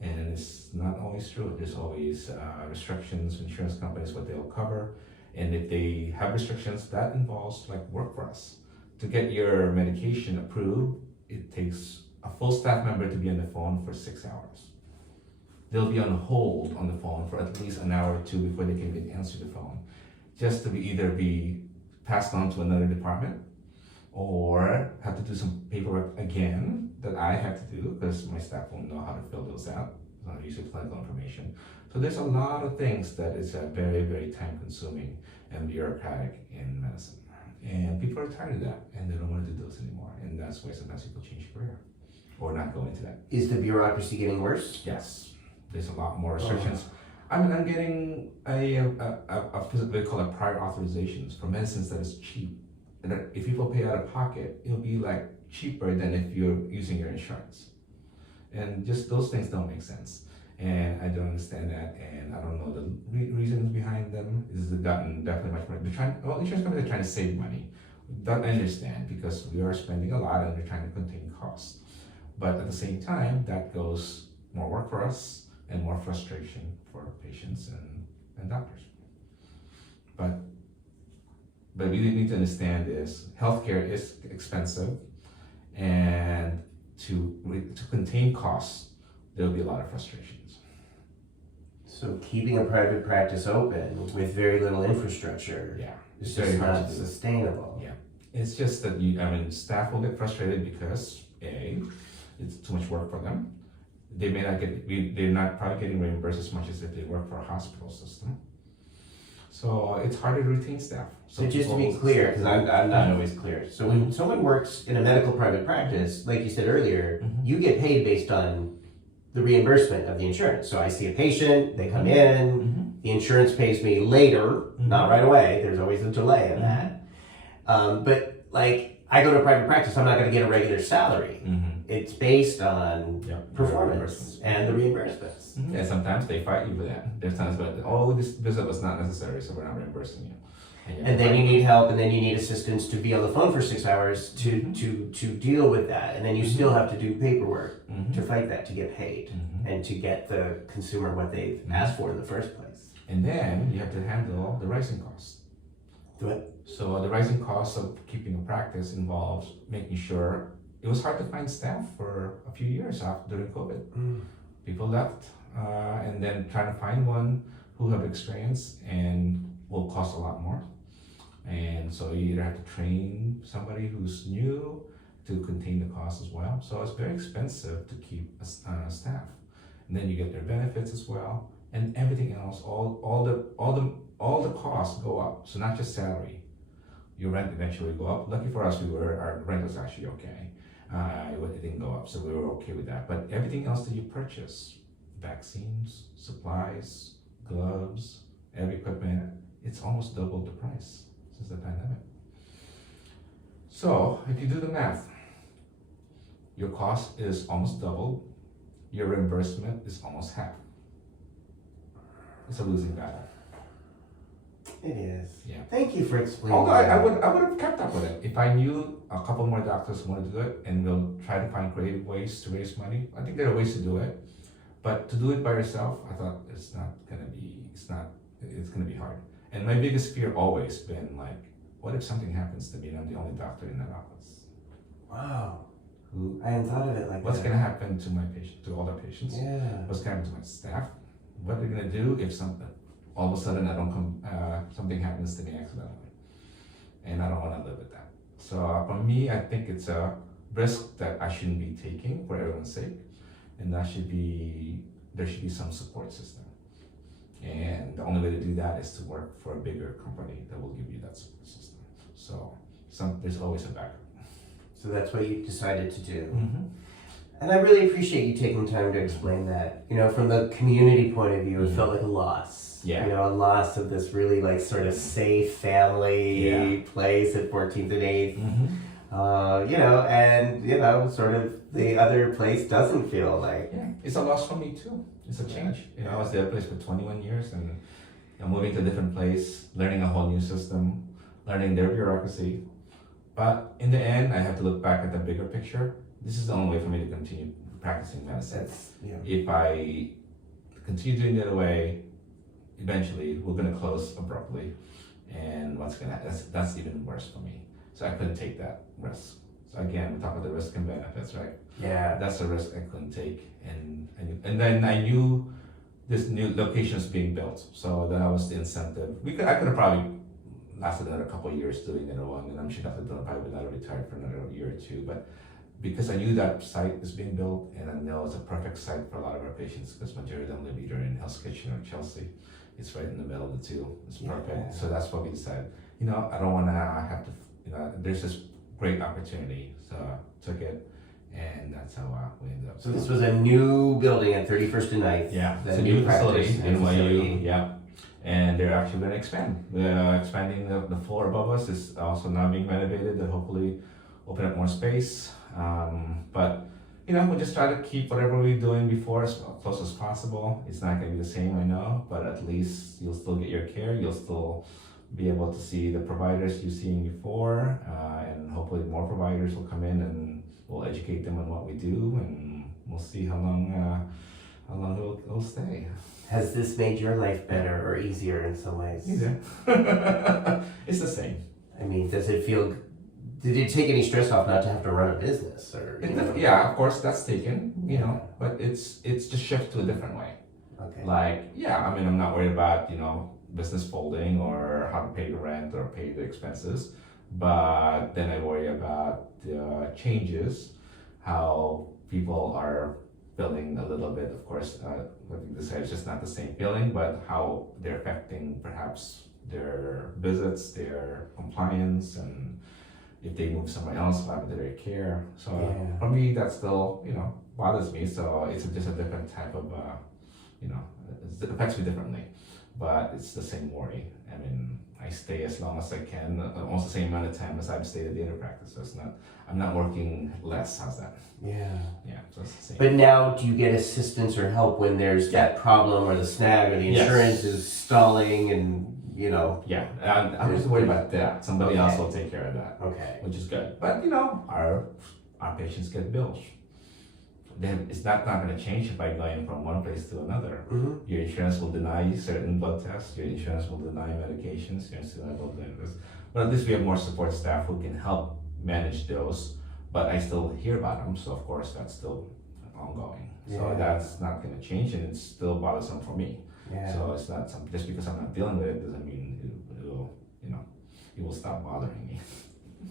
and it's not always true. There's always restrictions, insurance companies, what they'll cover, and if they have restrictions, that involves like work for us. To get your medication approved, it takes a full staff member to be on the phone for 6 hours. They'll be on hold on the phone for at least an hour or two before they can even answer the phone, just to either be passed on to another department or have to do some paperwork again that I have to do because my staff won't know how to fill those out. It's not usually clinical information. So there's a lot of things that is very, very time consuming and bureaucratic in medicine. And people are tired of that and they don't want to do those anymore. And that's why sometimes people change career or not go into that. Is the bureaucracy getting worse? Yes. There's a lot more restrictions. I mean, I'm getting what they call a prior authorizations for medicines that is cheap. And if people pay out of pocket, it'll be like cheaper than if you're using your insurance. And just those things don't make sense. And I don't understand that, and I don't know the reasons behind them. This has gotten definitely much more. Insurance companies are trying to save money. That I understand because we are spending a lot and they're trying to contain costs. But at the same time, that goes more work for us and more frustration for patients and doctors. But we need to understand is healthcare is expensive, and to contain costs, there'll be a lot of frustrations. So keeping a private practice open with very little infrastructure is just not sustainable. Yeah, it's just that staff will get frustrated because it's too much work for them. They may not they're not probably getting reimbursed as much as if they work for a hospital system. So it's harder to retain staff. So just to be clear, because I'm not always clear. So when someone works in a medical private practice, like you said earlier, you get paid based on the reimbursement of the insurance. So I see a patient, they come in, the insurance pays me later, not right away. There's always a delay in that. But like I go to a private practice, I'm not going to get a regular salary. It's based on performance and the reimbursements. And sometimes they fight you for that. There's times where, this visit was not necessary, so we're not reimbursing you. And then you need help, and then you need assistance to be on the phone for 6 hours to deal with that. And then you still have to do paperwork to fight that, to get paid, and to get the consumer what they've asked for in the first place. And then you have to handle the rising costs. What? So the rising costs of keeping a practice involves making sure. It was hard to find staff for a few years during COVID. People left, and then trying to find one who have experience and will cost a lot more. And so you either have to train somebody who's new to contain the cost as well. So it's very expensive to keep a staff. And then you get their benefits as well, and everything else. All the costs go up. So not just salary. Your rent eventually go up. Lucky for us, our rent was actually okay. It didn't go up, so we were okay with that. But everything else that you purchase, vaccines, supplies, gloves, every equipment, it's almost doubled the price since the pandemic. So if you do the math, your cost is almost doubled, your reimbursement is almost half. It's a losing battle. It is. Yeah. Thank you for explaining. Although I would have kept up with it if I knew a couple more doctors want to do it, and we'll try to find creative ways to raise money. I think there are ways to do it, but to do it by yourself, I thought it's gonna be hard. And my biggest fear always been like, what if something happens to me and I'm the only doctor in that office? Wow. I hadn't thought of it like What's that. gonna happen to my patient, to all the patients? Yeah. What's gonna happen to my staff? What are they gonna do if all of a sudden I don't come, something happens to me accidentally? And I don't wanna live with that. So for me, I think it's a risk that I shouldn't be taking for everyone's sake. And there should be some support system. And the only way to do that is to work for a bigger company that will give you that support system. So there's always a backup. So that's what you decided to do. And I really appreciate you taking time to explain that. From the community point of view, it felt like a loss. Yeah. A loss of this really sort of safe family place at 14th and Sort of the other place doesn't feel like. Yeah, it's a loss for me too. It's a change. I was there place for 21 years, and I'm moving to a different place, learning a whole new system, learning their bureaucracy. But in the end, I have to look back at the bigger picture. This is the only way for me to continue practicing medicine. If I continue doing it away, eventually we're gonna close abruptly, and that's even worse for me. So I couldn't take that risk. So again, we talk about the risk and benefits, right? Yeah. That's a risk I couldn't take, and then I knew this new location is being built, so that was the incentive. I could have probably lasted another couple of years doing it alone, and I'm sure after that I probably would not have retired for another year or two. But because I knew that site is being built, and I know it's a perfect site for a lot of our patients, because majority of them live either in Hell's Kitchen or Chelsea. It's right in the middle of the two. It's perfect. So that's what we decided. I don't want to have to. There's this great opportunity, so I took it, and that's how we ended up. So this was a new building at 31st and 9th. Yeah, it's a new facility in NYU. Yeah, and they're actually going to expand. They're expanding the floor above us is also now being renovated to hopefully open up more space. But we just try to keep whatever we're doing before as close as possible. It's not going to be the same, I know, but at least you'll still get your care. You'll still be able to see the providers you've seen before, and hopefully more providers will come in and we'll educate them on what we do, and we'll see how long it'll stay. Has this made your life better or easier in some ways? Easier. It's the same. I mean, did it take any stress off not to have to run a business? Yeah, of course that's taken, but it's just shift to a different way. Okay. I'm not worried about, business folding or how to pay the rent or pay the expenses, but then I worry about the changes, how people are feeling a little bit, of course, what you said, it's just not the same feeling, but how they're affecting perhaps their visits, their compliance, and if they move somewhere else, what happened to their care. So for me, that still, bothers me. So it's just a different type of, it affects me differently, but it's the same worry. I mean, I stay as long as I can, almost the same amount of time as I've stayed at the other practice. So I'm not working less. How's that? Yeah. Yeah, so it's the same. But now, do you get assistance or help when there's that problem or the snag or the insurance is stalling and, Yeah, I'm just worried about that. Somebody else will take care of that. Okay. Which is good. But, our patients get bills. Then it's not going to change by going from one place to another. Mm-hmm. Your insurance will deny you certain blood tests. Your insurance will deny medications. Your insurance will deny this. But at least we have more support staff who can help manage those. But I still hear about them, so of course that's still ongoing. So that's not going to change, and it's still bothersome for me. Yeah. So it's not just because I'm not dealing with it doesn't mean it will stop bothering me.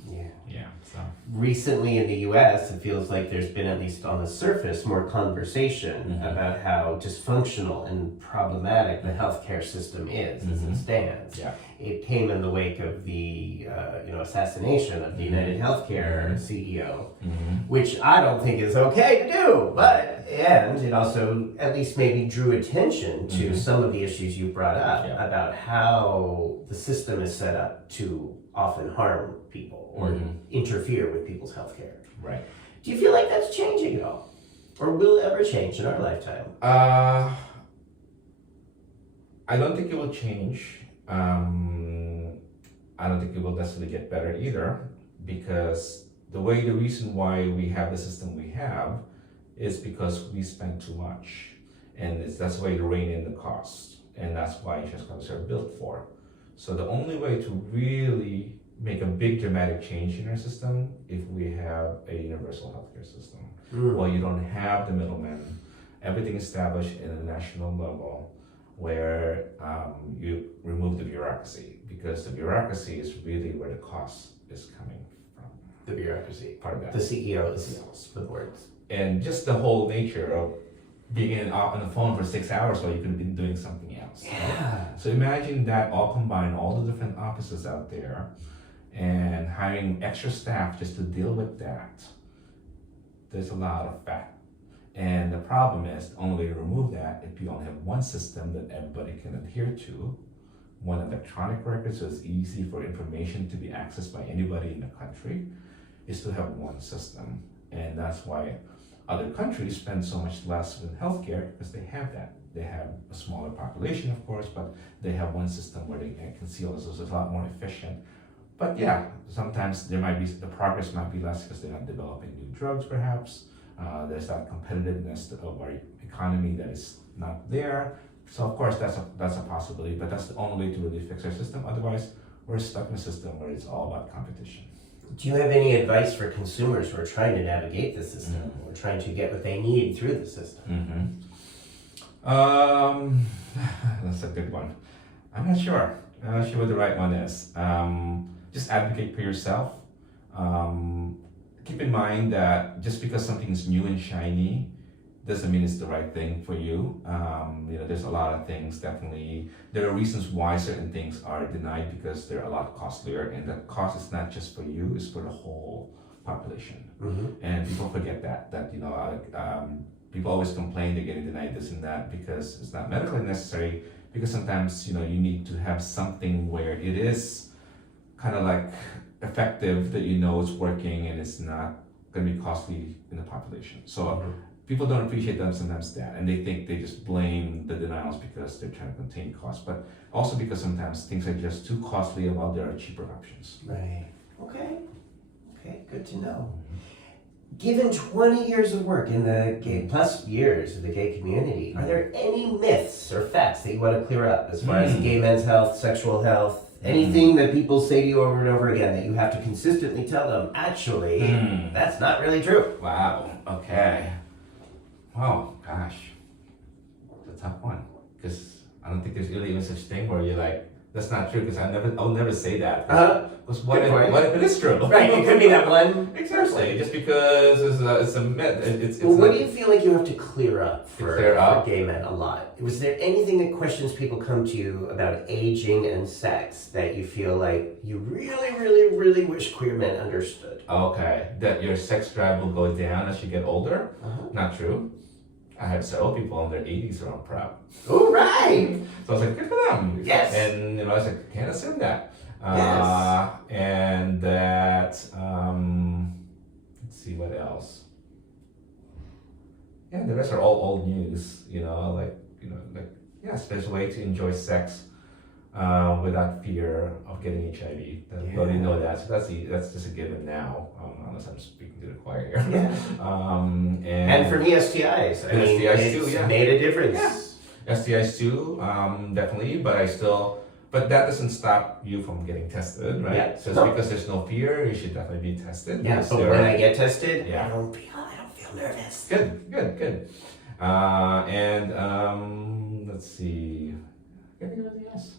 Yeah. Yeah. So recently in the U.S., it feels like there's been, at least on the surface, more conversation about how dysfunctional and problematic the healthcare system is as it stands. Yeah. It came in the wake of the assassination of the United Healthcare CEO, which I don't think is okay to do, and it also at least maybe drew attention to some of the issues you brought up about how the system is set up to often harm people or interfere with people's health care. Right. Do you feel like that's changing at all? Or will it ever change in our lifetime? I don't think it will change. I don't think it will necessarily get better either, because the reason why we have the system we have is because we spend too much. And that's why you rein in the cost. And that's why insurance companies are built for. So the only way to really make a big dramatic change in our system if we have a universal healthcare system. Well, you don't have the middlemen, everything established in a national level where you remove the bureaucracy, because the bureaucracy is really where the cost is coming from. The bureaucracy. Part of that. The CEOs, the boards. And just the whole nature of being on the phone for 6 hours while you could have been doing something else. Yeah. So imagine that all combined, all the different offices out there, and hiring extra staff just to deal with that. There's a lot of fat. And the problem is, the only way to remove that, if you only have one system that everybody can adhere to, one electronic record, so it's easy for information to be accessed by anybody in the country, is to have one system. And that's why other countries spend so much less with healthcare, because they have that. They have a smaller population, of course, but they have one system where they can see all this, so it's a lot more efficient. But yeah, sometimes the progress might be less because they're not developing new drugs, perhaps. There's that competitiveness of our economy that is not there. So of course that's a possibility, but that's the only way to really fix our system. Otherwise, we're stuck in a system where it's all about competition. Do you have any advice for consumers who are trying to navigate the system or trying to get what they need through the system? That's a good one. I'm not sure. I'm not sure what the right one is. Just advocate for yourself. Keep in mind that just because something's new and shiny doesn't mean it's the right thing for you. There's a lot of things, definitely. There are reasons why certain things are denied because they're a lot costlier, and the cost is not just for you, it's for the whole population. And people forget that people always complain they're getting denied this and that because it's not medically necessary, because sometimes, you need to have something where it is kind of like effective, that it's working and it's not going to be costly in the population. So people don't appreciate them sometimes that, and they think they just blame the denials because they're trying to contain costs, but also because sometimes things are just too costly while there are cheaper options. Right. Okay, good to know. Given 20 years of work in the gay, plus years of the gay community, are there any myths or facts that you want to clear up as far as gay men's health, sexual health, anything that people say to you over and over again that you have to consistently tell them, actually, that's not really true? Wow, okay. Oh, gosh. It's a tough one, because I don't think there's really even such thing where you're like, that's not true, because I'll never say that. Because what if it is true? Right, it could be that one. Exactly, just because it's a myth. What do you feel like you have to clear up for gay men a lot? Was there anything that questions people come to you about aging and sex that you feel like you really, really, really wish queer men understood? Okay, that your sex drive will go down as you get older? Not true. I have several people in their 80s who are on PrEP. Oh, right. So I was like, good for them. Yes. And I was like, can't assume that. Yes. And that, let's see what else. Yeah, the rest are all old news. Yes, there's a way to enjoy sex without fear of getting HIV. Nobody know that. So that's just a given now, unless I'm speaking to the choir here. Yeah. And for me, STIs. I mean, STIs too, it's made a difference. Yeah. STIs too, definitely. But that doesn't stop you from getting tested, right? Yeah. So because there's no fear, you should definitely be tested. Yeah. But when I get tested, yeah. I don't feel nervous. Good. Let's see. I think anything else.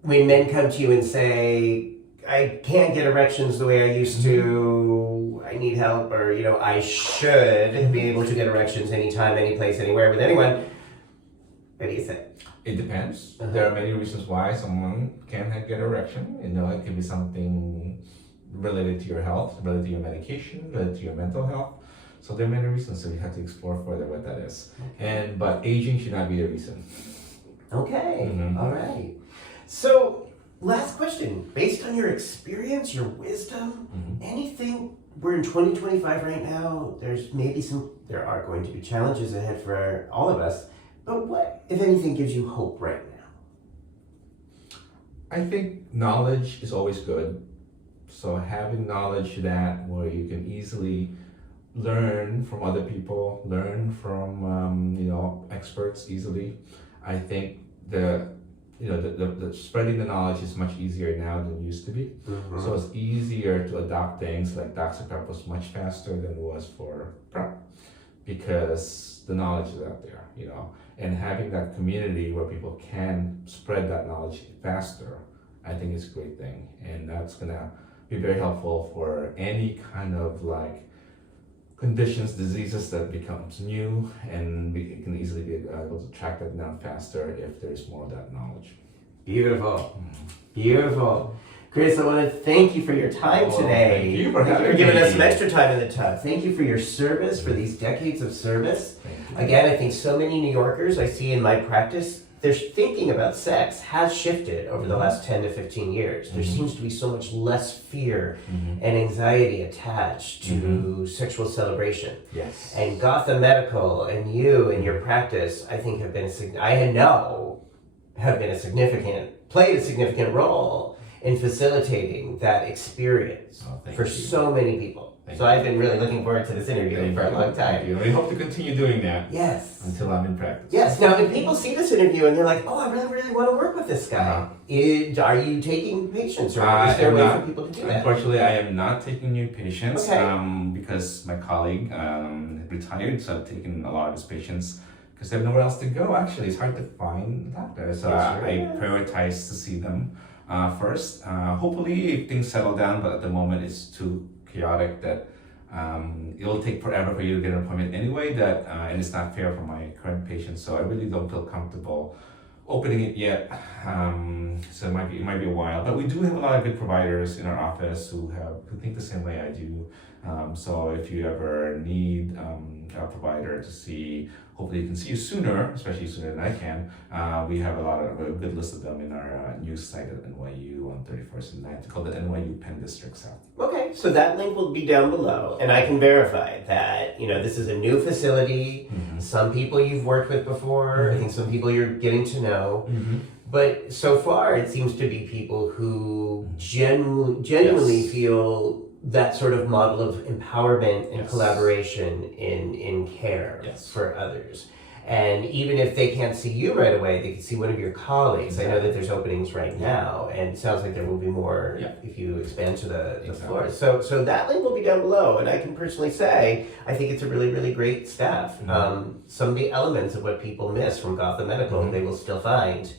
When men come to you and say, I can't get erections the way I used to, I need help, or, I should be able to get erections anytime, any place, anywhere, with anyone, what do you say? It depends. There are many reasons why someone can get erection. It could be something related to your health, related to your medication, related to your mental health. So there are many reasons, so you have to explore further what that is. Okay. But aging should not be the reason. Okay, all right. So, last question. Based on your experience, your wisdom, anything, we're in 2025 right now, there are going to be challenges ahead for all of us, but what, if anything, gives you hope right now? I think knowledge is always good. So having knowledge that where you can easily learn from other people, learn from experts easily. I think the spreading the knowledge is much easier now than it used to be. So it's easier to adopt things like DoxyPEP was much faster than it was for PrEP because the knowledge is out there, and having that community where people can spread that knowledge faster, I think is a great thing, and that's gonna be very helpful for any kind of conditions, diseases that becomes new, and we can easily be able to track that down faster if there's more of that knowledge. Beautiful. Kris, I want to thank you for your time today. Thank you for giving us some extra time in the tub. Thank you for your service, for these decades of service. Again, I think so many New Yorkers I see in my practice their thinking about sex has shifted over the last 10 to 15 years. There seems to be so much less fear and anxiety attached to sexual celebration. Yes. And Gotham Medical and you and your practice, I think, have been played a significant role in facilitating that experience for so many people. So I've been really looking forward to this interview for a long time. We hope to continue doing that. Yes. Until I'm in practice. Yes. Now, if people see this interview and they're like, "Oh, I really want to work with this guy," are you taking patients, or is there a way for people to do that? Unfortunately, I am not taking new patients because my colleague retired, so I've taken a lot of his patients because they have nowhere else to go. Actually, it's hard to find doctors, so I prioritize to see them first. Hopefully, if things settle down, but at the moment, it's too chaotic that it'll take forever for you to get an appointment anyway, and it's not fair for my current patients, so I really don't feel comfortable opening it yet. So it might be a while, but we do have a lot of good providers in our office who think the same way I do. So if you ever need a provider to see, hopefully you can see you sooner, especially sooner than I can. We have a good list of them in our news site at NYU on 31st and 9th, called the NYU Penn District South. Okay, so that link will be down below, and I can verify that this is a new facility. Some people you've worked with before, I think some people you're getting to know. But so far, it seems to be people who genuinely feel that sort of model of empowerment and collaboration in care for others. And even if they can't see you right away, they can see one of your colleagues. I know that there's openings right now, and it sounds like there will be more if you expand to the floor. So that link will be down below, and I can personally say I think it's a really, really great staff. Some of the elements of what people miss from Gotham Medical, they will still find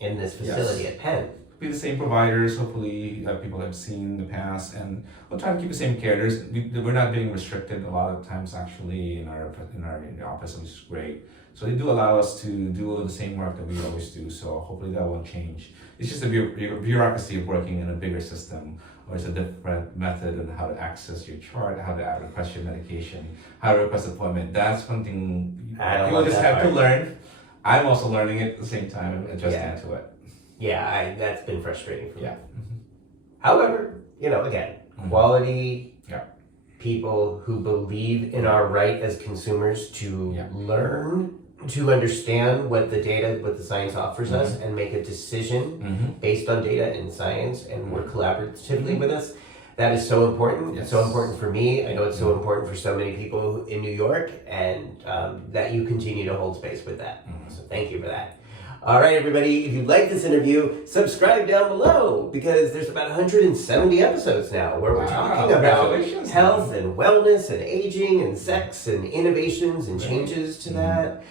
in this facility at Penn. Be the same providers, hopefully people have seen in the past, and we'll try to keep the same care. We're not being restricted a lot of times actually in our office, which is great. So they do allow us to do the same work that we always do, so hopefully that won't change. It's just a bureaucracy of working in a bigger system, or it's a different method on how to access your chart, how to request your medication, how to request an appointment. That's one thing people just have to learn. I'm also learning it at the same time and adjusting to it. Yeah, that's been frustrating for me. However, again, quality people who believe in our right as consumers to learn, to understand what the science offers us, and make a decision based on data and science, and work collaboratively with us. That is so important. It's so important for me. I know it's so important for so many people in New York, and that you continue to hold space with that. So thank you for that. All right, everybody, if you like this interview, subscribe down below, because there's about 170 episodes now where we're talking about health and wellness and aging and sex and innovations and changes to that.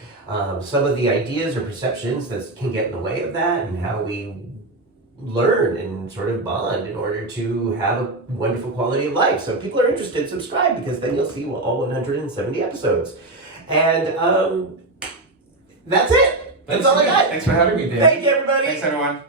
Some of the ideas or perceptions that can get in the way of that, and how we learn and sort of bond in order to have a wonderful quality of life. So if people are interested, subscribe, because then you'll see all 170 episodes. And that's it. That's all I got. Thanks for having me, Dan. Thank you, everybody. Thanks, everyone.